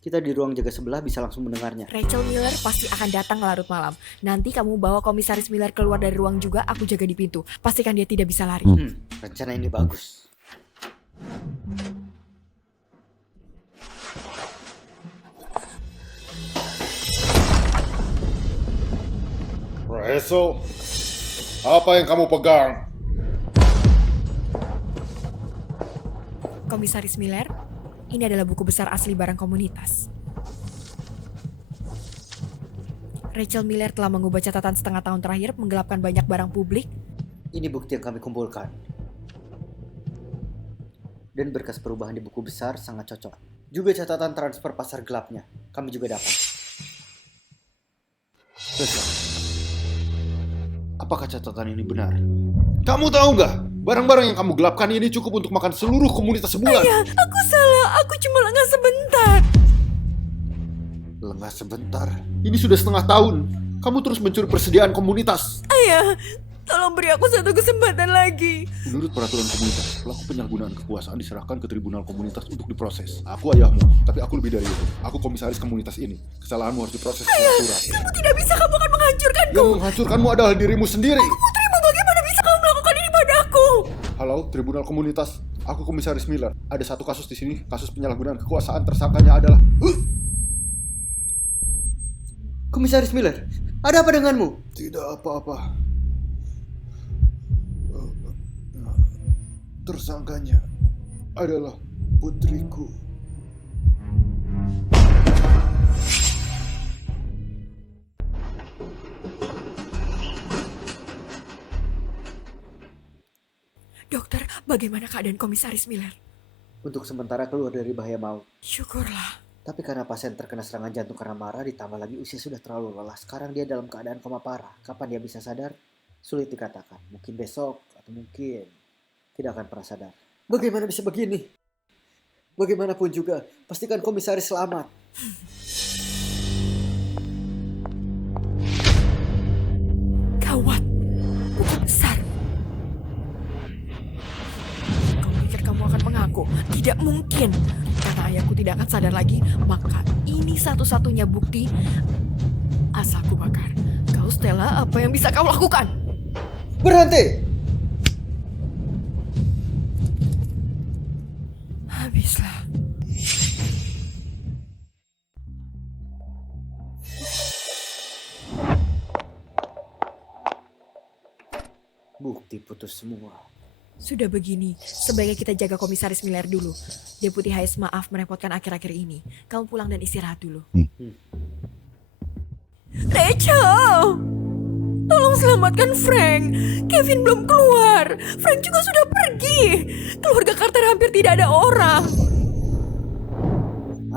Kita di ruang jaga sebelah bisa langsung mendengarnya. Rachel Miller pasti akan datang larut malam. Nanti kamu bawa Komisaris Miller keluar dari ruang juga, aku jaga di pintu. Pastikan dia tidak bisa lari. Rencana ini bagus. Rachel, apa yang kamu pegang? Komisaris Miller, ini adalah buku besar asli barang komunitas. Rachel Miller telah mengubah catatan setengah tahun terakhir, menggelapkan banyak barang publik. Ini bukti yang kami kumpulkan. Dan berkas perubahan di buku besar sangat cocok. Juga catatan transfer pasar gelapnya, kami juga dapat. Rachel, apakah catatan ini benar? Kamu tahu nggak? Barang-barang yang kamu gelapkan ini cukup untuk makan seluruh komunitas sebulan. Ayah, aku salah. Aku cuma lengah sebentar. Lengah sebentar? Ini sudah setengah tahun. Kamu terus mencuri persediaan komunitas. Ayah, tolong beri aku satu kesempatan lagi. Menurut peraturan komunitas, pelaku penyalahgunaan kekuasaan diserahkan ke tribunal komunitas untuk diproses. Aku ayahmu, tapi aku lebih dari itu. Aku komisaris komunitas ini. Kesalahanmu harus diproses secara akurat. Kamu tidak bisa, kamu akan menghancurkanku. Yang menghancurkanmu adalah dirimu sendiri. Putrimu, bagaimana bisa kamu melakukan ini padaku? Halo, tribunal komunitas. Aku komisaris Miller. Ada satu kasus di sini, kasus penyalahgunaan kekuasaan. Tersangkanya adalah... Komisaris Miller, ada apa denganmu? Tidak apa-apa. Tersangkanya adalah putriku. Dokter, bagaimana keadaan Komisaris Miller? Untuk sementara keluar dari bahaya maut. Syukurlah. Tapi karena pasien terkena serangan jantung karena marah, ditambah lagi usia sudah terlalu lelah. Sekarang dia dalam keadaan koma parah. Kapan dia bisa sadar? Sulit dikatakan. Mungkin besok atau mungkin tidak akan pernah sadar. Bagaimana bisa begini? Bagaimanapun juga, pastikan komisaris selamat. Gawat. Buku besar. Kau pikir kamu akan mengaku? Tidak mungkin. Karena ayahku tidak akan sadar lagi, maka ini satu-satunya bukti. Asal ku bakar. Kau Stella, apa yang bisa kau lakukan? Berhenti! Habislah. Bukti putus semua. Sudah begini, sebaiknya kita jaga Komisaris Miller dulu. Deputi Hayes, maaf merepotkan akhir-akhir ini. Kamu pulang dan istirahat dulu. Rachel! Tolong selamatkan Frank. Kevin belum keluar. Frank juga sudah pergi. Keluarga Carter hampir tidak ada orang.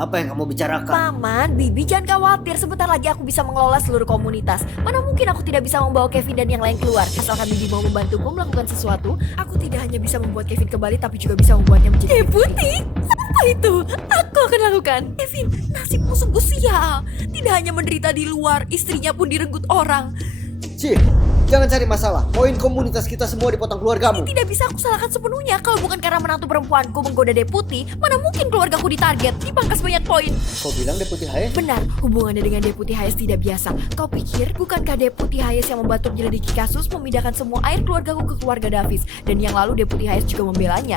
Apa yang kamu bicarakan? Paman, Bibi jangan khawatir. Sebentar lagi aku bisa mengelola seluruh komunitas. Mana mungkin aku tidak bisa membawa Kevin dan yang lain keluar. Asalkan Bibi mau membantuku melakukan sesuatu, aku tidak hanya bisa membuat Kevin kembali, tapi juga bisa membuatnya menjadi deputi. Apa itu? Aku akan lakukan. Kevin, nasibmu sungguh sial. Tidak hanya menderita di luar, istrinya pun direnggut orang. Cih, jangan cari masalah. Poin komunitas kita semua dipotong keluargamu. Tidak bisa aku salahkan sepenuhnya. Kalau bukan karena menantu perempuanku menggoda deputi, mana mungkin keluargaku ditarget, dipangkas banyak poin. Kau bilang Deputi Hayes? Benar, hubungannya dengan Deputi Hayes tidak biasa. Kau pikir bukankah Deputi Hayes yang membantu menyelidiki kasus, memindahkan semua air keluargaku ke keluarga Davis? Dan yang lalu Deputi Hayes juga membelanya.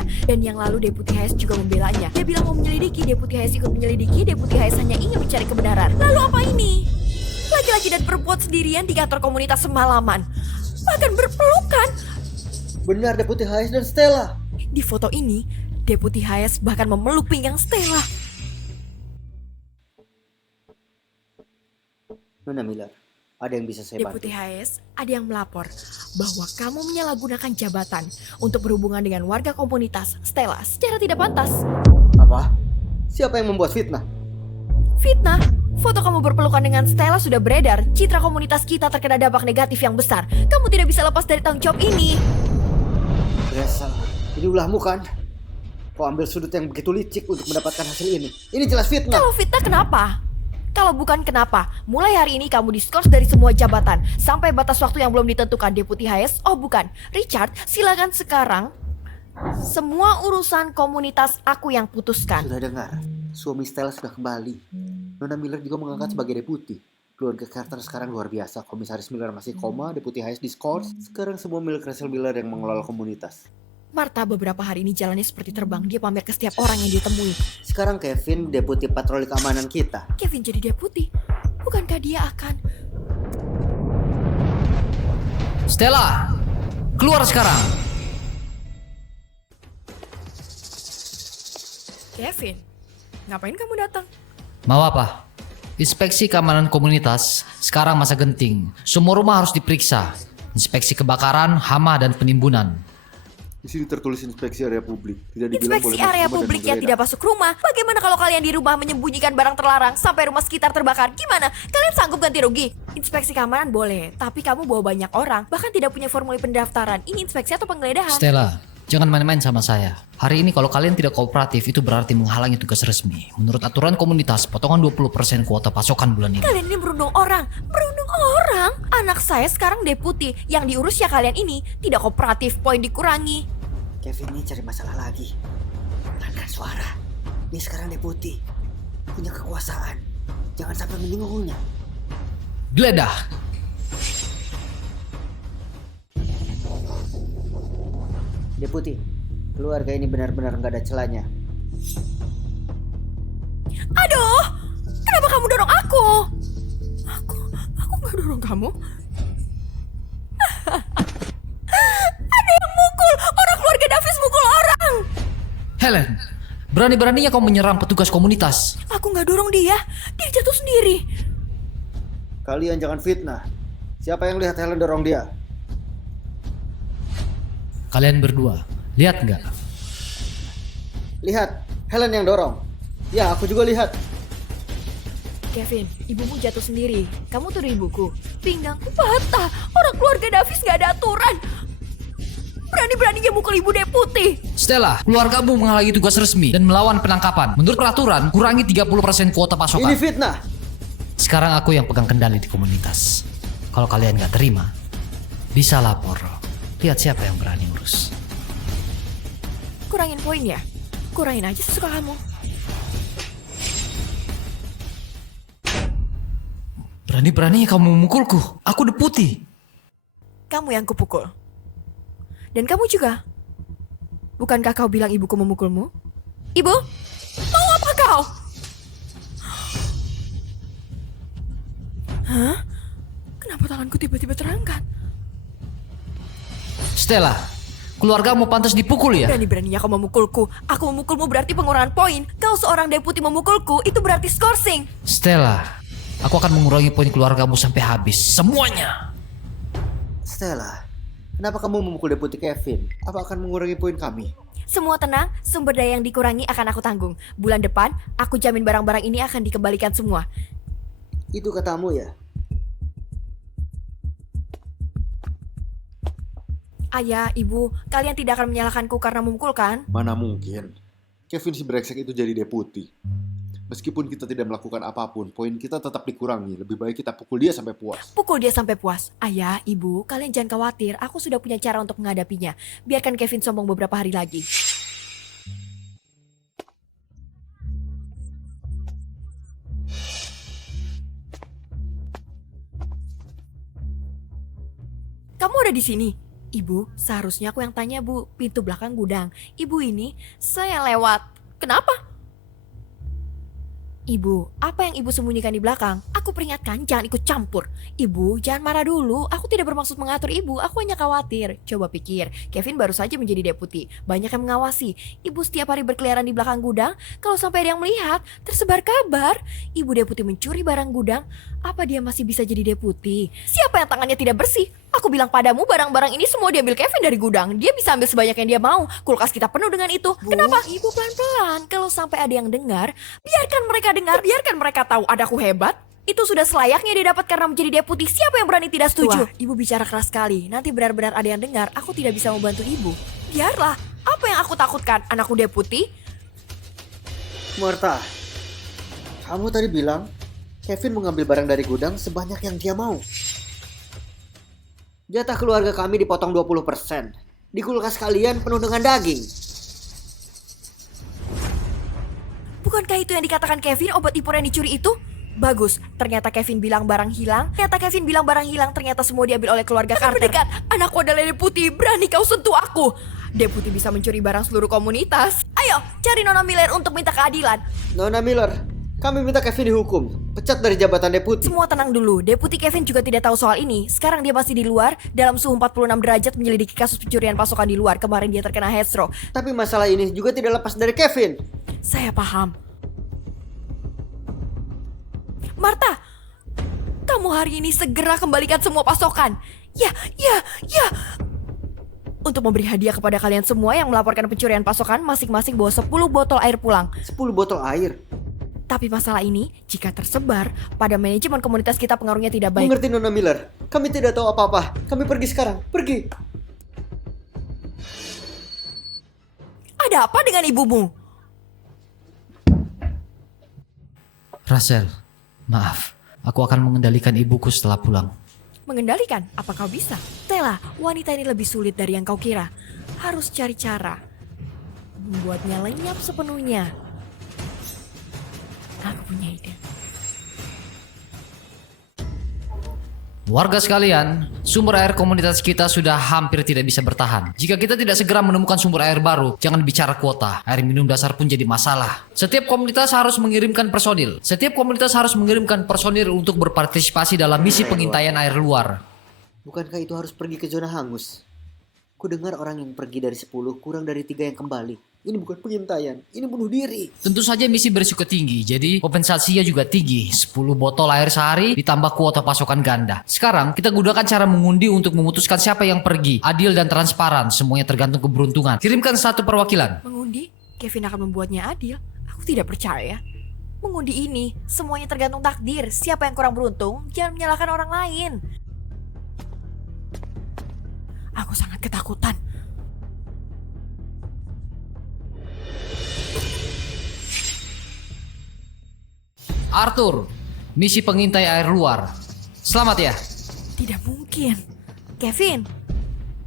Dia bilang mau menyelidiki, Deputi Hayes ikut menyelidiki, Deputi Hayes hanya ingin mencari kebenaran. Lalu apa ini? Laki-laki dan perempuan sendirian di kantor komunitas semalaman. Bahkan berpelukan. Benar Deputi Hayes dan Stella. Di foto ini, Deputi Hayes bahkan memeluk pinggang Stella. Nona Miller, ada yang bisa saya bantu? Deputi Hayes, ada yang melapor bahwa kamu menyalahgunakan jabatan untuk berhubungan dengan warga komunitas Stella secara tidak pantas. Apa? Siapa yang membuat fitnah? Fitnah? Foto kamu berpelukan dengan Stella sudah beredar. Citra komunitas kita terkena dampak negatif yang besar. Kamu tidak bisa lepas dari tanggung jawab ini. Berasa, ini ulahmu kan? Kau ambil sudut yang begitu licik untuk mendapatkan hasil ini. Ini jelas fitnah. Kalau fitnah kenapa? Kalau bukan kenapa, mulai hari ini kamu diskors dari semua jabatan. Sampai batas waktu yang belum ditentukan. Deputi Hayes, oh bukan, Richard, silakan sekarang. Semua urusan komunitas aku yang putuskan. Sudah dengar, suami Stella sudah kembali. Nona Miller juga mengangkat sebagai deputi. Keluarga Carter sekarang luar biasa. Komisaris Miller masih koma, Deputi Hayes diskors. Sekarang semua milik Russell Miller yang mengelola komunitas. Martha beberapa hari ini jalannya seperti terbang. Dia pamer ke setiap orang yang dia temui. Sekarang Kevin deputi patroli keamanan kita. Kevin jadi deputi. Bukankah dia akan... Stella, keluar sekarang. Kevin, ngapain kamu datang? Mau apa? Inspeksi keamanan komunitas sekarang masa genting. Semua rumah harus diperiksa. Inspeksi kebakaran, hama, dan penimbunan. Di sini tertulis inspeksi area publik. Tidak dibilang Inspeksi boleh masuk area rumah dan publik yang menggeledah. tidak masuk rumah. Bagaimana kalau kalian di rumah menyembunyikan barang terlarang sampai rumah sekitar terbakar? Gimana? Kalian sanggup ganti rugi? Inspeksi keamanan boleh, tapi kamu bawa banyak orang, bahkan tidak punya formulir pendaftaran. Ini inspeksi atau penggeledahan? Stella, jangan main-main sama saya. Hari ini kalau kalian tidak kooperatif itu berarti menghalangi tugas resmi. Menurut aturan komunitas, potongan 20% kuota pasokan bulan ini. Kalian ini berundung orang. Berundung orang? Anak saya sekarang deputi. Yang diurus ya kalian ini. Tidak kooperatif, poin dikurangi. Kevin ini cari masalah lagi. Pelankan suara. Dia sekarang deputi. Punya kekuasaan. Jangan sampai menyinggungnya. Geledah. Deputi, keluarga ini benar-benar nggak ada celahnya. Aduh, kenapa kamu dorong aku? Aku nggak dorong kamu. Ada yang mukul, orang keluarga Davis mukul orang. Helen, berani-beraninya kau menyerang petugas komunitas. Aku nggak dorong dia jatuh sendiri. Kalian jangan fitnah. Siapa yang lihat Helen dorong dia? Kalian berdua, Lihat nggak? Lihat, Helen yang dorong. Ya, aku juga lihat. Kevin, ibumu jatuh sendiri. Kamu tuduh ibuku. Pinggangku patah. Orang keluarga Davis gak ada aturan. Berani-beraninya mukul ibu deputi. Stella, keluargamu menghalangi tugas resmi dan melawan penangkapan. Menurut peraturan, kurangi 30% kuota pasokan. Ini fitnah. Sekarang aku yang pegang kendali di komunitas. Kalau kalian nggak terima, bisa lapor. Lihat siapa yang berani urus. Kurangin poin ya? Kurangin aja sesuka kamu. Berani-beraninya kamu memukulku. Aku deputi. Kamu yang kupukul. Dan kamu juga. Bukankah kau bilang ibuku memukulmu? Ibu, mau apa kau? Hah? Kenapa tanganku tiba-tiba terangkat? Stella, keluargamu pantas dipukul ya? Berani-beraninya kau memukulku. Aku memukulmu berarti pengurangan poin. Kau seorang deputi memukulku, itu berarti skorsing. Stella, aku akan mengurangi poin keluargamu sampai habis. Semuanya. Stella, kenapa kamu memukul deputi Kevin? Apa akan mengurangi poin kami? Semua tenang, sumber daya yang dikurangi akan aku tanggung. Bulan depan, aku jamin barang-barang ini akan dikembalikan semua. Itu katamu ya? Ayah, ibu, kalian tidak akan menyalahkanku karena memukul kan? Mana mungkin. Kevin si brengsek itu jadi deputi. Meskipun kita tidak melakukan apapun, poin kita tetap dikurangi. Lebih baik kita pukul dia sampai puas. Pukul dia sampai puas. Ayah, ibu, kalian jangan khawatir. Aku sudah punya cara untuk menghadapinya. Biarkan Kevin sombong beberapa hari lagi. Kamu ada di sini? Ibu, seharusnya aku yang tanya, Bu. Pintu belakang gudang. Ibu ini, saya lewat. Kenapa? Ibu, apa yang ibu sembunyikan di belakang? Aku peringatkan, jangan ikut campur. Ibu, jangan marah dulu. Aku tidak bermaksud mengatur ibu, aku hanya khawatir. Coba pikir, Kevin baru saja menjadi deputi. Banyak yang mengawasi. Ibu setiap hari berkeliaran di belakang gudang. Kalau sampai ada yang melihat, tersebar kabar. Ibu deputi mencuri barang gudang. Apa dia masih bisa jadi deputi? Siapa yang tangannya tidak bersih? Aku bilang padamu, barang-barang ini semua diambil Kevin dari gudang. Dia bisa ambil sebanyak yang dia mau. Kulkas kita penuh dengan itu. Kenapa? Ibu pelan-pelan. Kalau sampai ada yang dengar, biarkan mereka dengar. Biarkan mereka tahu adaku hebat. Itu sudah selayaknya dia dapat karena menjadi deputi. Siapa yang berani tidak setuju? Wah, ibu bicara keras sekali. Nanti benar-benar ada yang dengar. Aku tidak bisa membantu ibu. Biarlah. Apa yang aku takutkan? Anakku deputi? Martha, kamu tadi bilang Kevin mengambil barang dari gudang sebanyak yang dia mau. Jatah keluarga kami dipotong 20%. Di kulkas kalian penuh dengan daging. Bukankah itu yang dikatakan Kevin, obat impor yang dicuri itu? Bagus, ternyata Kevin bilang barang hilang. Ternyata semua diambil oleh keluarga Carter. Mendekat, anakku adalah deputi, berani kau sentuh aku. Deputi bisa mencuri barang seluruh komunitas. Ayo, cari Nona Miller untuk minta keadilan. Nona Miller, kami minta Kevin dihukum. Pecat dari jabatan deputi. Semua tenang dulu, deputi Kevin juga tidak tahu soal ini. Sekarang dia masih di luar, dalam suhu 46 derajat menyelidiki kasus pencurian pasokan di luar. Kemarin dia terkena heat stroke. Tapi masalah ini juga tidak lepas dari Kevin. Saya paham. Martha, kamu hari ini segera kembalikan semua pasokan. Ya. Untuk memberi hadiah kepada kalian semua yang melaporkan pencurian pasokan, masing-masing bawa 10 botol air pulang. 10 botol air. Tapi masalah ini, jika tersebar, pada manajemen komunitas kita pengaruhnya tidak baik. Mengerti Nona Miller, kami tidak tahu apa-apa. Kami pergi sekarang, pergi. Ada apa dengan ibumu? Rachel, maaf. Aku akan mengendalikan ibuku setelah pulang. Mengendalikan? Apa kau bisa? Stella, wanita ini lebih sulit dari yang kau kira. Harus cari cara membuatnya lenyap sepenuhnya. Aku punya ide. Warga sekalian, sumber air komunitas kita sudah hampir tidak bisa bertahan. Jika kita tidak segera menemukan sumber air baru, jangan bicara kuota. Air minum dasar pun jadi masalah. Setiap komunitas harus mengirimkan personil. Untuk berpartisipasi dalam misi pengintaian air luar. Bukankah itu harus pergi ke zona hangus? Ku dengar orang yang pergi dari 10 kurang dari 3 yang kembali. Ini bukan pengintaian, ini bunuh diri. Tentu saja misi berisiko tinggi, jadi kompensasinya juga tinggi. 10 botol air sehari ditambah kuota pasokan ganda. Sekarang kita gunakan cara mengundi untuk memutuskan siapa yang pergi. Adil dan transparan, semuanya tergantung keberuntungan. Kirimkan satu perwakilan. Mengundi? Kevin akan membuatnya adil. Aku tidak percaya. Mengundi ini, semuanya tergantung takdir. Siapa yang kurang beruntung, jangan menyalahkan orang lain. Aku sangat ketakutan. Arthur, misi pengintai air luar. Selamat ya. Tidak mungkin. Kevin,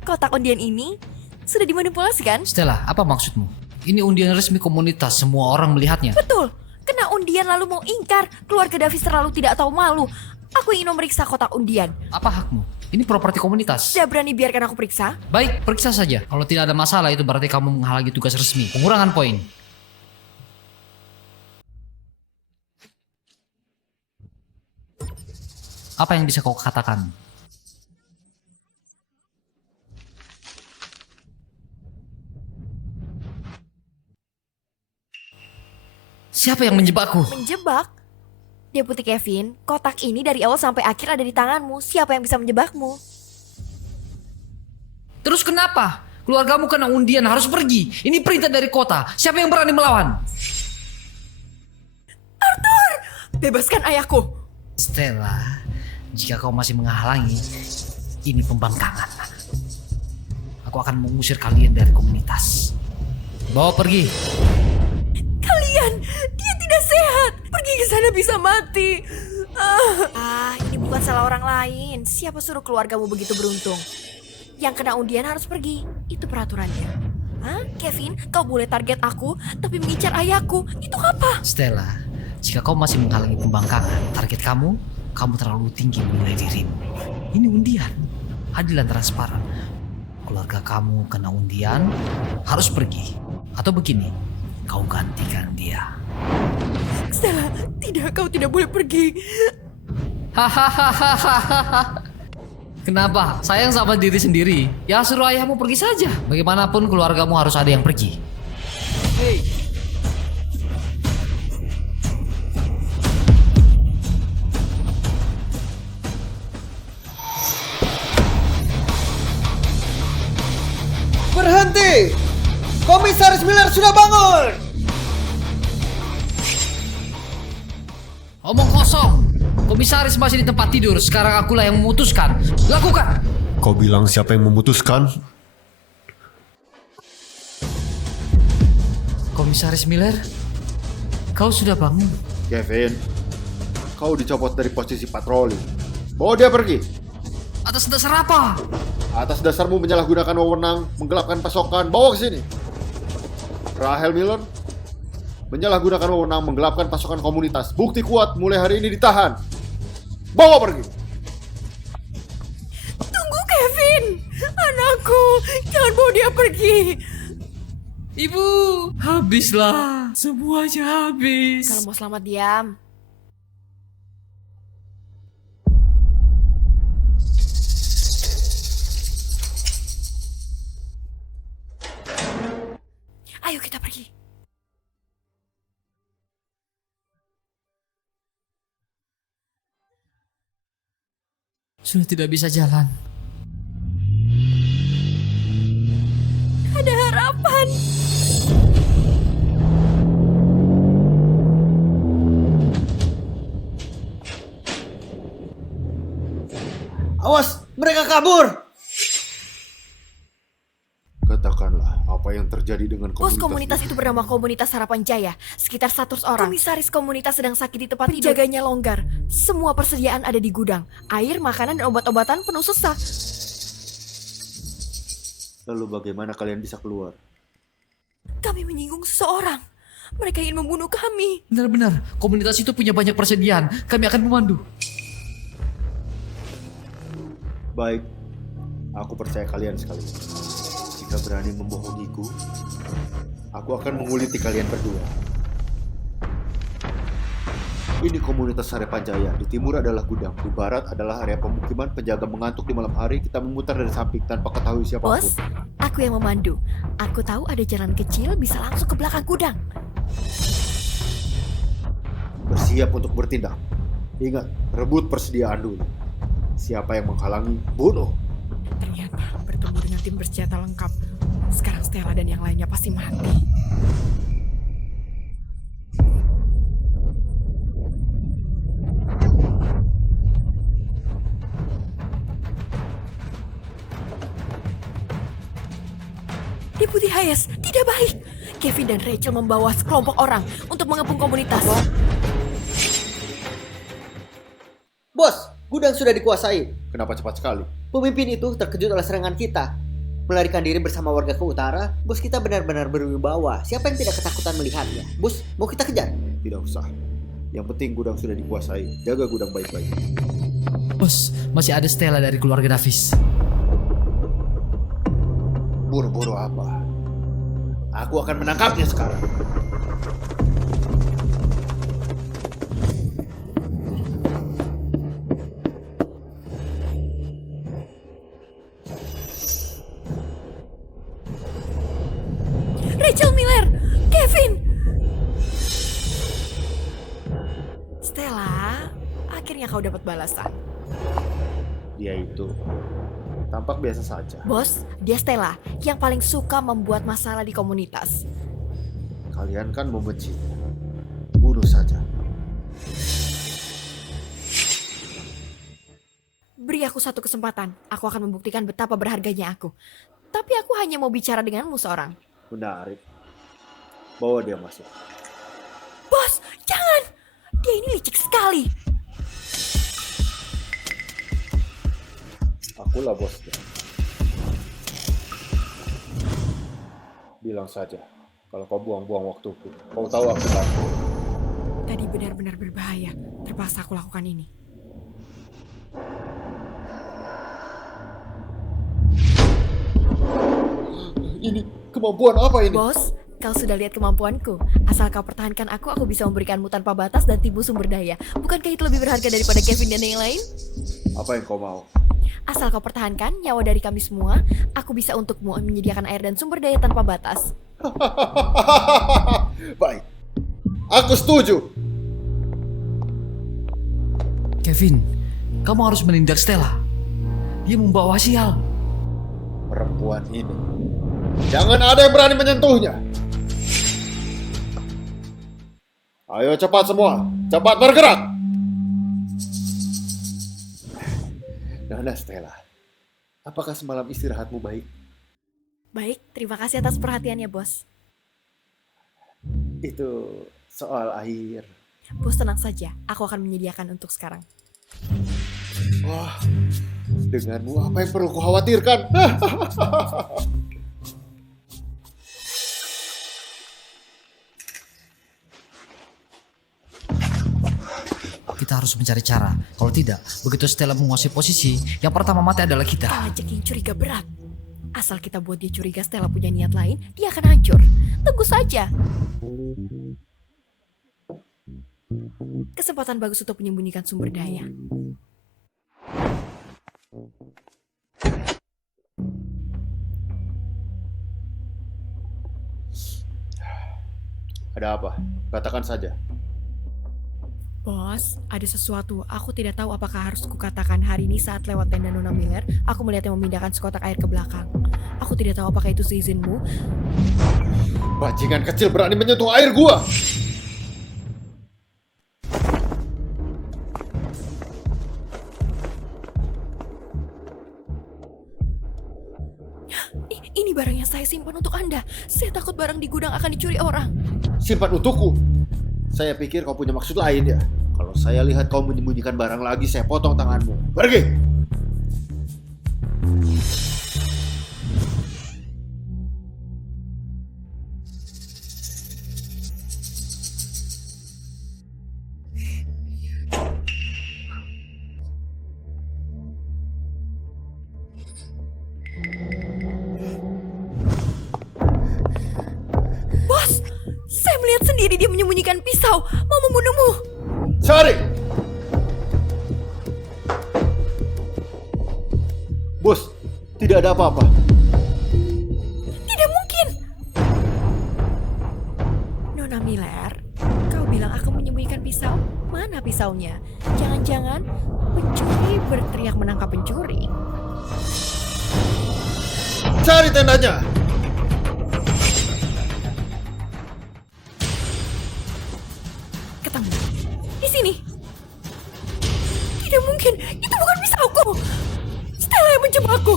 kotak undian ini sudah dimanipulasi kan? Stella, apa maksudmu? Ini undian resmi komunitas, semua orang melihatnya. Betul, kena undian lalu mau ingkar. Keluarga Davis terlalu tidak tahu malu. Aku ingin memeriksa kotak undian. Apa hakmu? Ini properti komunitas. Tidak berani biarkan aku periksa? Baik, periksa saja. Kalau tidak ada masalah, itu berarti kamu menghalangi tugas resmi. Pengurangan poin. Apa yang bisa kau katakan? Siapa yang menjebakku? Menjebak? Deputi Kevin, kotak ini dari awal sampai akhir ada di tanganmu. Siapa yang bisa menjebakmu? Terus kenapa? Keluargamu kena undian harus pergi. Ini perintah dari kota. Siapa yang berani melawan? Bebaskan ayahku. Stella, jika kau masih menghalangi, ini pembangkangan. Aku akan mengusir kalian dari komunitas. Bawa pergi. Kalian, dia tidak sehat. Pergi ke sana bisa mati. Ini bukan salah orang lain. Siapa suruh keluargamu begitu beruntung? Yang kena undian harus pergi. Itu peraturannya. Kevin, kau boleh target aku, tapi mengincar ayahku. Itu apa? Stella, jika kau masih menghalangi pembangkangan, target kamu terlalu tinggi menilai dirimu. Ini undian, adil dan transparan. Keluarga kamu kena undian, harus pergi. Atau begini, kau gantikan dia. Stella, tidak, kau tidak boleh pergi. Hahaha. Kenapa? Sayang sama diri sendiri. Ya suruh ayahmu pergi saja. Bagaimanapun keluargamu harus ada yang pergi. Hei. Berhenti! Komisaris Miller sudah bangun! Omong kosong. Komisaris masih di tempat tidur. Sekarang akulah yang memutuskan. Lakukan. Kau bilang siapa yang memutuskan? Komisaris Miller, kau sudah bangun. Kevin, kau dicopot dari posisi patroli. Bawa dia pergi. Atas dasar apa? Atas dasarmu menyalahgunakan wewenang, menggelapkan pasokan, bawa ke sini. Rahel Miller, menyalahgunakan wewenang, menggelapkan pasokan komunitas. Bukti kuat, mulai hari ini ditahan. Bawa pergi. Tunggu Kevin, anakku, jangan bawa dia pergi. Ibu, habislah. Semuanya habis. Kalau mau selamat diam. Ayo kita pergi. Sudah tidak bisa jalan. Ada harapan. Awas, mereka kabur! Katakanlah apa yang terjadi dengan Bos komunitas. komunitas itu bernama Komunitas Harapan Jaya. Sekitar 100 orang. Komisaris komunitas sedang sakit di tempat tidur. Penjaganya longgar. Semua persediaan ada di gudang. Air, makanan, dan obat-obatan penuh sesak. Lalu bagaimana kalian bisa keluar? Kami menyinggung seseorang. Mereka ingin membunuh kami. Benar-benar, komunitas itu punya banyak persediaan. Kami akan memandu. Baik, aku percaya kalian sekali. Jika berani membohongiku, aku akan menguliti kalian berdua. Ini komunitas Harapan Jaya. Di timur adalah gudang. Di barat adalah area pemukiman. Penjaga mengantuk di malam hari. Kita memutar dari samping tanpa ketahui siapapun. Bos, aku yang memandu. Aku tahu ada jalan kecil bisa langsung ke belakang gudang. Bersiap untuk bertindak. Ingat, rebut persediaan dulu. Siapa yang menghalangi, bunuh. Ternyata bertemu dengan tim bersenjata lengkap. Sekarang Stella dan yang lainnya pasti mati. Deputi Hayes, tidak baik. Kevin dan Rachel membawa sekelompok orang untuk mengepung komunitas. Bos, gudang sudah dikuasai. Kenapa cepat sekali? Pemimpin itu terkejut oleh serangan kita. Melarikan diri bersama warga ke utara, bos kita benar-benar berwibawa. Siapa yang tidak ketakutan melihatnya? Bos, mau kita kejar? Tidak usah. Yang penting gudang sudah dikuasai. Jaga gudang baik-baik. Bos, masih ada Stella dari keluarga Davis. Buru-buru apa? Aku akan menangkapnya sekarang. Rachel Miller, Kevin. Stella, akhirnya kau dapat balasan. Dia itu tampak biasa saja. Bos, dia Stella yang paling suka membuat masalah di komunitas. Kalian kan membenci. Bunuh saja. Beri aku satu kesempatan, aku akan membuktikan betapa berharganya aku. Tapi aku hanya mau bicara denganmu seorang. Menarik. Bawa dia masuk. Bos, jangan! Dia ini licik sekali. Akulah bosnya. Bilang saja, kalau kau buang-buang waktuku, kau tahu aku takut. Tadi benar-benar berbahaya. Terpaksa aku lakukan ini. Ini kemampuan apa ini? Bos, kau sudah lihat kemampuanku. Asal kau pertahankan aku bisa memberikanmu tanpa batas dan timbul sumber daya. Bukankah itu lebih berharga daripada Kevin dan yang lain? Apa yang kau mau? Asal kau pertahankan nyawa dari kami semua, aku bisa untukmu menyediakan air dan sumber daya tanpa batas. Baik. Aku setuju. Kevin, kamu harus menindak Stella. Dia membawa sial. Perempuan ini. Jangan ada yang berani menyentuhnya. Ayo cepat semua. Cepat bergerak. Nana Stella, apakah semalam istirahatmu baik? Baik, terima kasih atas perhatiannya, Bos. Itu soal air. Bos tenang saja, aku akan menyediakan untuk sekarang. Wah, denganmu apa yang perlu kukhawatirkan? Kita harus mencari cara. Kalau tidak, begitu Stella menguasai posisi, yang pertama mati adalah kita. Ajak yang curiga berat. Asal kita buat dia curiga Stella punya niat lain, dia akan hancur. Tunggu saja. Kesempatan bagus untuk menyembunyikan sumber daya. Ada apa? Katakan saja. Bos, ada sesuatu. Aku tidak tahu apakah harus kukatakan hari ini saat lewat tenda Nona Miller, aku melihatnya memindahkan sekotak air ke belakang. Aku tidak tahu apakah itu seizinmu. Bajingan kecil berani menyentuh air gua. Ini barang yang saya simpan untuk Anda. Saya takut barang di gudang akan dicuri orang. Simpan untukku. Saya pikir kau punya maksud lain ya. Kalau saya lihat kau menyembunyikan barang lagi, saya potong tanganmu. Pergi! Bos, saya melihat sendiri dia menyembunyikan pisau, mau membunuhmu. Cari! Bos, tidak ada apa-apa. Tidak mungkin. Nona Miller, kau bilang aku menyembunyikan pisau? Mana pisaunya? Jangan-jangan pencuri berteriak menangkap pencuri. Cari tendanya! Ketemu. Di sini. Tidak mungkin. Itu bukan pisauku. Stella yang menjebakku.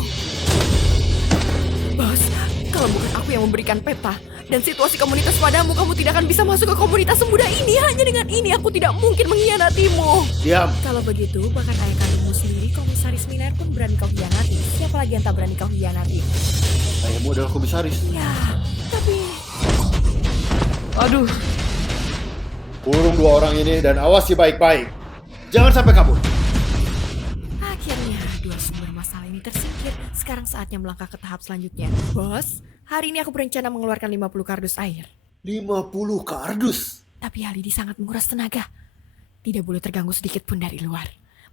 Bos, kalau bukan aku yang memberikan peta dan situasi komunitas padamu, kamu tidak akan bisa masuk ke komunitas semudah ini. Hanya dengan ini aku tidak mungkin mengkhianatimu. Diam! Kalau begitu, bahkan ayah kandungmu sendiri, Komisaris Miller pun berani kau hianati. Siapa lagi yang tak berani kau hianati? Ayahmu adalah komisaris. Ya, tapi... Aduh, Kurung dua orang ini dan awasi baik-baik. Jangan sampai kabur. Akhirnya dua sumber masalah ini tersingkir. Sekarang saatnya melangkah ke tahap selanjutnya. Bos, hari ini aku berencana mengeluarkan 50 kardus air. 50 kardus. Tapi hal ini sangat menguras tenaga. Tidak boleh terganggu sedikit pun dari luar.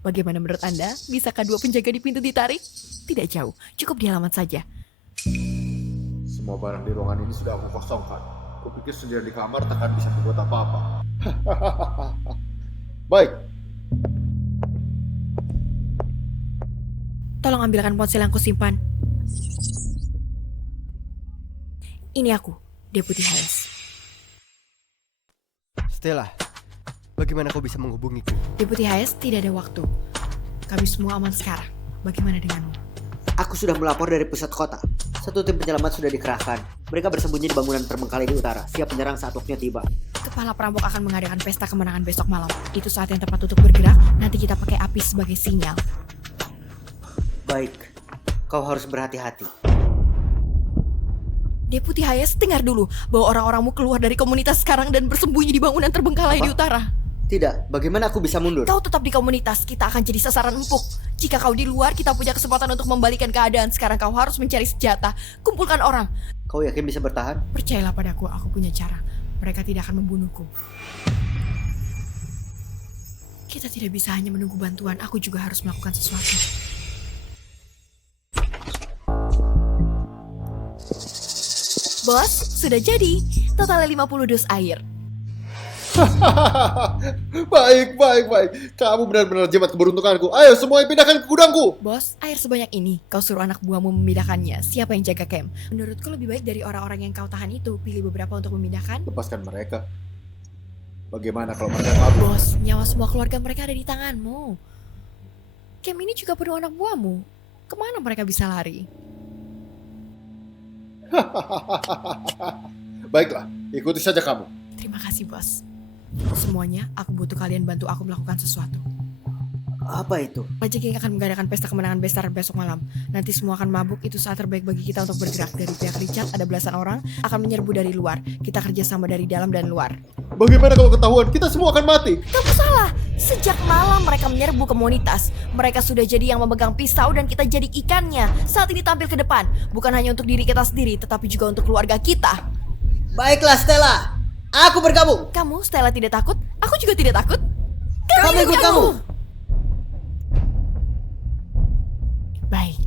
Bagaimana menurut Anda? Bisakah dua penjaga di pintu ditarik? Tidak jauh, cukup di halaman saja. Semua barang di ruangan ini sudah aku kosongkan. Kupikir sendirian di kamar takkan bisa membuat apa-apa. Baik, Tolong ambilkan ponsel yang kusimpan. Ini aku, Deputy Hayes. Stella, bagaimana kau bisa menghubungiku? Deputy Hayes, tidak ada waktu. Kami semua aman sekarang. Bagaimana denganmu? Aku sudah melapor dari pusat kota. Satu tim penyelamat sudah dikerahkan. Mereka bersembunyi di bangunan terbengkalai di utara, siap menyerang saat waktunya tiba. Kepala perampok akan mengadakan pesta kemenangan besok malam. Itu saat yang tepat untuk bergerak. Nanti kita pakai api sebagai sinyal. Baik, kau harus berhati-hati. Deputy Hayes, dengar dulu bahwa orang-orangmu keluar dari komunitas sekarang dan bersembunyi di bangunan terbengkalai di utara. Tidak, bagaimana aku bisa mundur? Kau tetap di komunitas, kita akan jadi sasaran empuk. Jika kau di luar, kita punya kesempatan untuk membalikan keadaan. Sekarang kau harus mencari senjata. Kumpulkan orang. Kau yakin bisa bertahan? Percayalah padaku, aku punya cara. Mereka tidak akan membunuhku. Kita tidak bisa hanya menunggu bantuan, aku juga harus melakukan sesuatu. Bos, sudah jadi. Totalnya 50 dus air. baik. Kamu benar-benar jimat keberuntunganku. Ayo semuanya pindahkan ke gudangku. Bos, air sebanyak ini, kau suruh anak buahmu memindahkannya. Siapa yang jaga camp? Menurutku lebih baik dari orang-orang yang kau tahan itu. Pilih beberapa untuk memindahkan. Lepaskan mereka. Bagaimana kalau mereka kabur? Bos, nyawa semua keluarga mereka ada di tanganmu. Camp ini juga penuh anak buahmu. Kemana mereka bisa lari? Baiklah, ikuti saja kamu. Terima kasih, bos. Semuanya, aku butuh kalian bantu aku melakukan sesuatu. Apa itu? Raja King akan mengadakan pesta kemenangan besar besok malam. Nanti semua akan mabuk, itu saat terbaik bagi kita untuk bergerak. Dari pihak Richard ada belasan orang akan menyerbu dari luar. Kita kerjasama dari dalam dan luar. Bagaimana kalau ketahuan? Kita semua akan mati. Kamu salah. Sejak malam mereka menyerbu komunitas. Mereka sudah jadi yang memegang pisau dan kita jadi ikannya. Saat ini tampil ke depan. Bukan hanya untuk diri kita sendiri, tetapi juga untuk keluarga kita. Baiklah Stella, aku bergabung. Kamu, Stella, tidak takut? Aku juga tidak takut. Kami ikut kamu. Baik.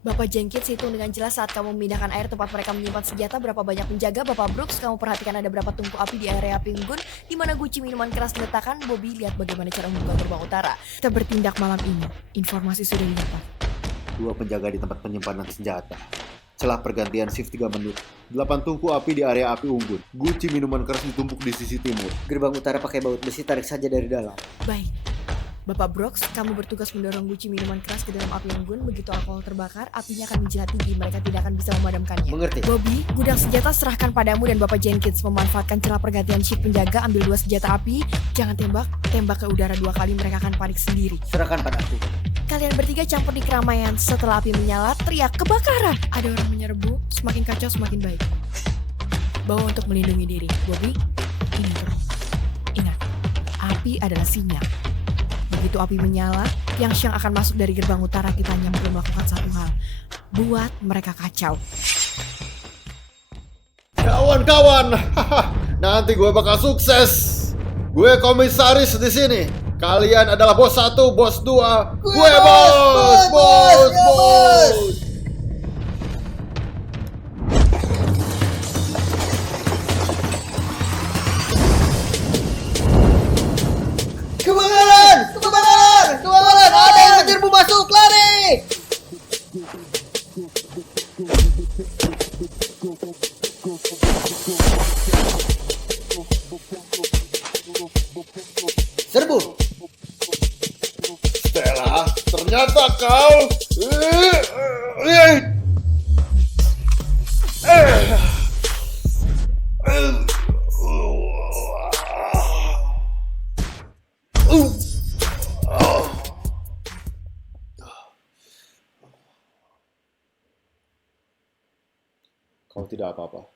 Bapak Jenkins hitung dengan jelas saat kamu memindahkan air tempat mereka menyimpan senjata, berapa banyak penjaga. Bapak Brooks, kamu perhatikan ada berapa tungku api di area api unggun, di mana guci minuman keras diletakkan. Bobby, lihat bagaimana cara membuka gerbang utara. Kita bertindak malam ini. Informasi sudah didapat. 2 penjaga di tempat penyimpanan senjata. Celah pergantian shift 3 menit. 8 tungku api di area api unggun. Guci minuman keras ditumpuk di sisi timur. Gerbang utara pakai baut besi, tarik saja dari dalam. Baik. Bapak Brooks, kamu bertugas mendorong guci minuman keras ke dalam api unggun. Begitu alkohol terbakar, apinya akan menjelat tinggi. Mereka tidak akan bisa memadamkannya. Mengerti. Bobby, gudang senjata serahkan padamu dan Bapak Jenkins. Memanfaatkan celah pergantian shift penjaga, ambil 2 senjata api. Jangan tembak, tembak ke udara 2 kali, mereka akan panik sendiri. Serahkan padaku. Kalian bertiga campur di keramaian. Setelah api menyala, teriak kebakaran. Ada orang menyerbu, semakin kacau semakin baik. Bawa untuk melindungi diri. Bobby, ini terus. Ingat, api adalah sinyal. Begitu api menyala, Yang Xiang akan masuk dari gerbang utara. Kita hanya perlu melakukan satu hal. Buat mereka kacau. Kawan-kawan, Nanti gue bakal sukses. Gue komisaris di sini. Kalian adalah bos 1, bos 2. Gue bos. Kebakaran! Ada yang menyerbu masuk, lari! Serbu! Stella, ternyata kau. Kau tidak apa-apa.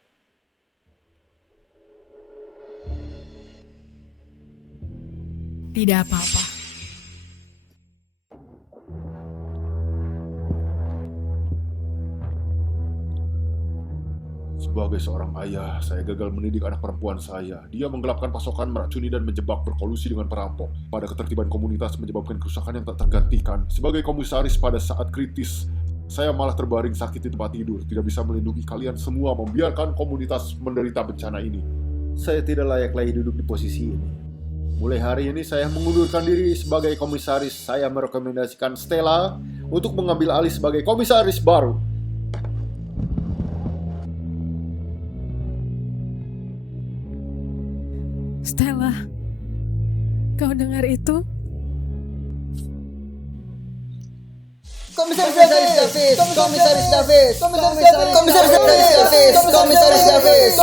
Tidak apa-apa. Sebagai seorang ayah, saya gagal mendidik anak perempuan saya. Dia menggelapkan pasokan, meracuni, dan menjebak, berkolusi dengan perampok. Pada ketertiban komunitas menyebabkan kerusakan yang tak tergantikan. Sebagai komisaris pada saat kritis, saya malah terbaring sakit di tempat tidur. Tidak bisa melindungi kalian semua, membiarkan komunitas menderita bencana ini. Saya tidak layak lagi duduk di posisi ini. Mulai hari ini saya mengundurkan diri sebagai komisaris. Saya merekomendasikan Stella untuk mengambil alih sebagai komisaris baru. Stella, kau dengar itu? Komisaris Davis! Komisaris Davis! Komisaris Davis! Komisaris Davis! Komisaris Davis!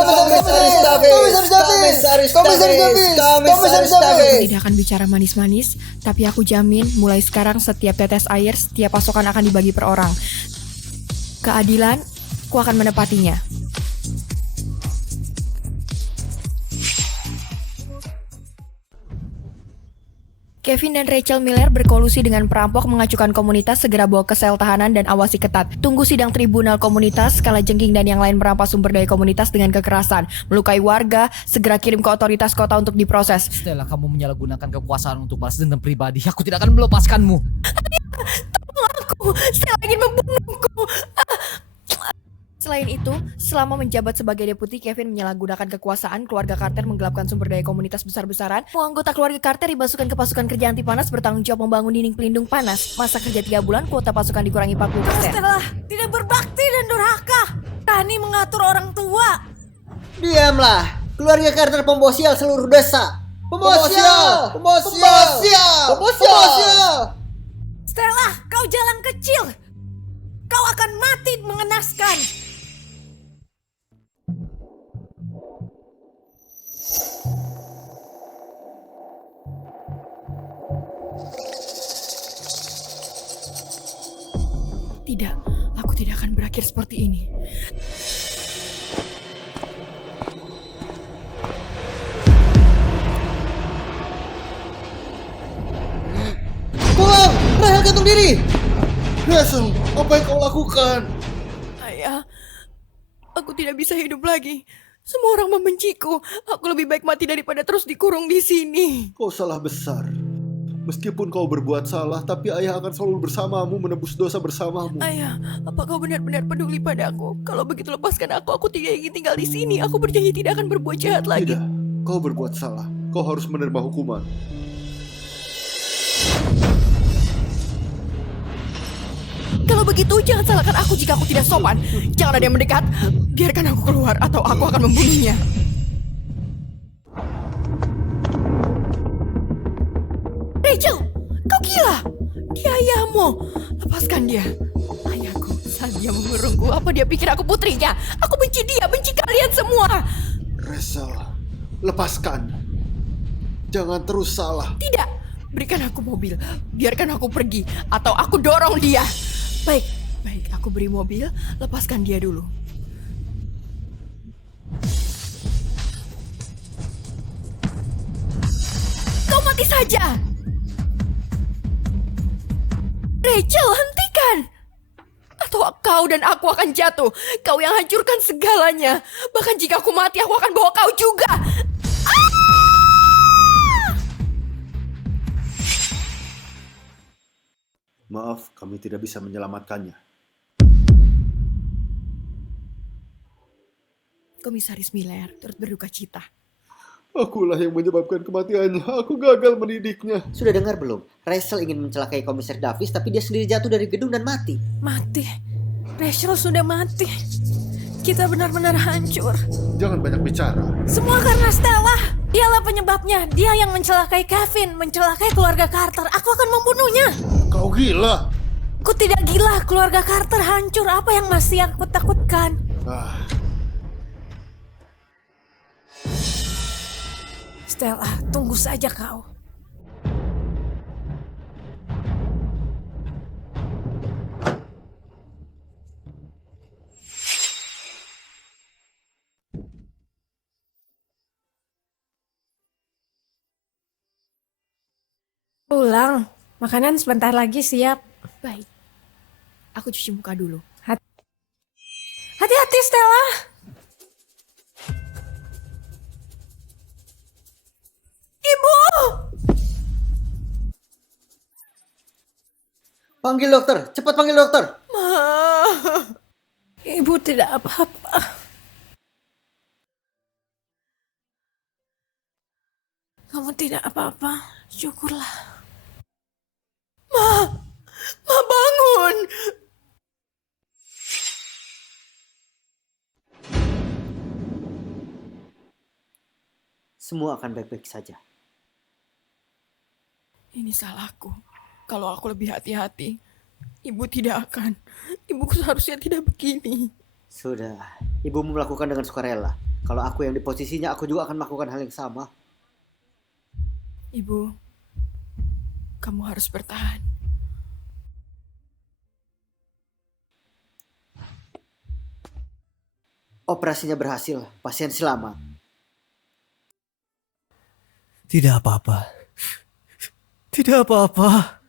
Komisaris Davis! Komisaris Aku Davis! tidak akan bicara manis-manis, tapi aku jamin mulai sekarang setiap tetes air, setiap pasokan akan dibagi per orang. Keadilan, aku akan menepatinya. Kevin dan Rachel Miller berkolusi dengan perampok mengacukan komunitas segera bawa ke sel tahanan dan awasi ketat. Tunggu sidang tribunal komunitas, kalajengking dan yang lain merampas sumber daya komunitas dengan kekerasan, melukai warga, segera kirim ke otoritas kota untuk diproses. Stella, kamu menyalahgunakan kekuasaan untuk balas dendam pribadi. Aku tidak akan melepaskanmu. Stella ingin membunuhku. Selain itu, selama menjabat sebagai deputi, Kevin menyalahgunakan kekuasaan, keluarga Carter menggelapkan sumber daya komunitas besar-besaran, anggota keluarga Carter dimasukkan ke pasukan kerja anti panas bertanggung jawab membangun dinding pelindung panas. Masa kerja 3 bulan, kuota pasukan dikurangi 40%. Stella tidak berbakti dan durhaka. Berani mengatur orang tua. Diamlah! Keluarga Carter pembosial seluruh desa! Pembosial! Stella, kau jalan kecil. Kau akan mati mengenaskan. Tidak, aku tidak akan berakhir seperti ini. Tolong! Rahel gantung diri! Hazel, apa yang kau lakukan? Ayah, aku tidak bisa hidup lagi. Semua orang membenciku. Aku lebih baik mati daripada terus dikurung di sini. Kau salah besar. Meskipun kau berbuat salah, tapi ayah akan selalu bersamamu, menebus dosa bersamamu. Ayah, apa kau benar-benar peduli padaku? Kalau begitu lepaskan aku tidak ingin tinggal di sini. Aku berjanji tidak akan berbuat jahat lagi. Tidak, kau berbuat salah. Kau harus menerima hukuman. Kalau begitu, jangan salahkan aku jika aku tidak sopan. Jangan ada yang mendekat. Biarkan aku keluar atau aku akan membunuhnya. Rachel, kau gila. Dia ayahmu. Lepaskan dia. Ayahku, saat dia mengurungku, apa dia pikir aku putrinya? Aku benci dia, benci kalian semua. Rachel, lepaskan. Jangan terus salah. Tidak, berikan aku mobil. Biarkan aku pergi, atau aku dorong dia. Baik, aku beri mobil. Lepaskan dia dulu. Kau mati saja. Rachel, hentikan. atau kau dan aku akan jatuh. Kau yang hancurkan segalanya. Bahkan jika aku mati, aku akan bawa kau juga. Maaf, kami tidak bisa menyelamatkannya. Komisaris Miller turut berduka cita. Akulah yang menyebabkan kematiannya. Aku gagal mendidiknya. Sudah dengar belum? Rachel ingin mencelakai Komisar Davis tapi dia sendiri jatuh dari gedung dan mati. Mati. Rachel sudah mati. Kita benar-benar hancur. Jangan banyak bicara. Semua karena Stella. Dialah penyebabnya. Dia yang mencelakai Kevin, mencelakai keluarga Carter. Aku akan membunuhnya. Kau gila. Aku tidak gila. Keluarga Carter hancur. Apa yang masih aku takutkan? Ah, Stella, tunggu saja kau. Pulang. Makanan sebentar lagi siap. Baik, aku cuci muka dulu. Hati-hati Stella. Ibu! Panggil dokter, cepat panggil dokter. Ibu tidak apa-apa. Kamu tidak apa-apa. Syukurlah. Ma bangun! Semua akan baik-baik saja. Ini salahku. Kalau aku lebih hati-hati, ibu tidak akan. Ibuku seharusnya tidak begini. Sudah, ibumu melakukan dengan sukarela. Kalau aku yang di posisinya, aku juga akan melakukan hal yang sama. Ibu, kamu harus bertahan. Operasinya berhasil, pasien selamat. Tidak apa-apa. Tidak apa-apa.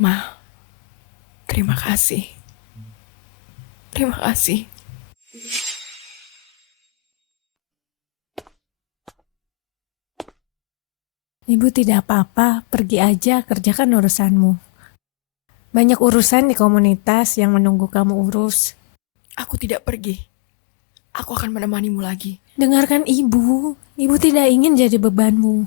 Ma, terima kasih. Terima kasih. Ibu tidak apa-apa, pergi aja kerjakan urusanmu. Banyak urusan di komunitas yang menunggu kamu urus. Aku tidak pergi. Aku akan menemanimu lagi. Dengarkan ibu, ibu tidak ingin jadi bebanmu.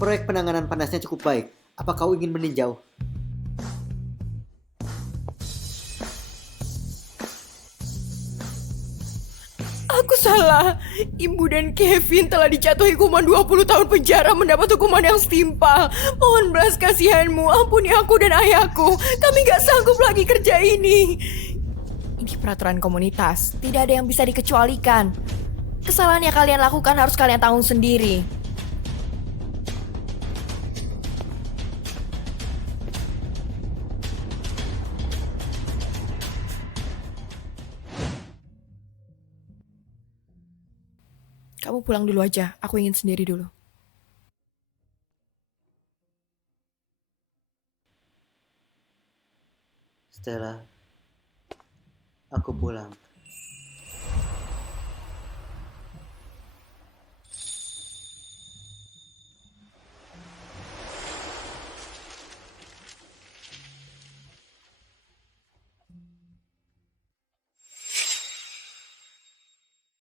Proyek penanganan panasnya cukup baik. Apa kau ingin meninjau? Aku salah. Ibu dan Kevin telah dijatuhi hukuman 20 tahun penjara mendapat hukuman yang setimpal. Mohon belas kasihanmu, ampuni aku dan ayahku. Kami gak sanggup lagi kerja ini. Ini peraturan komunitas. Tidak ada yang bisa dikecualikan. Kesalahan yang kalian lakukan harus kalian tanggung sendiri. Kamu pulang dulu aja, aku ingin sendiri dulu. Stella, aku pulang.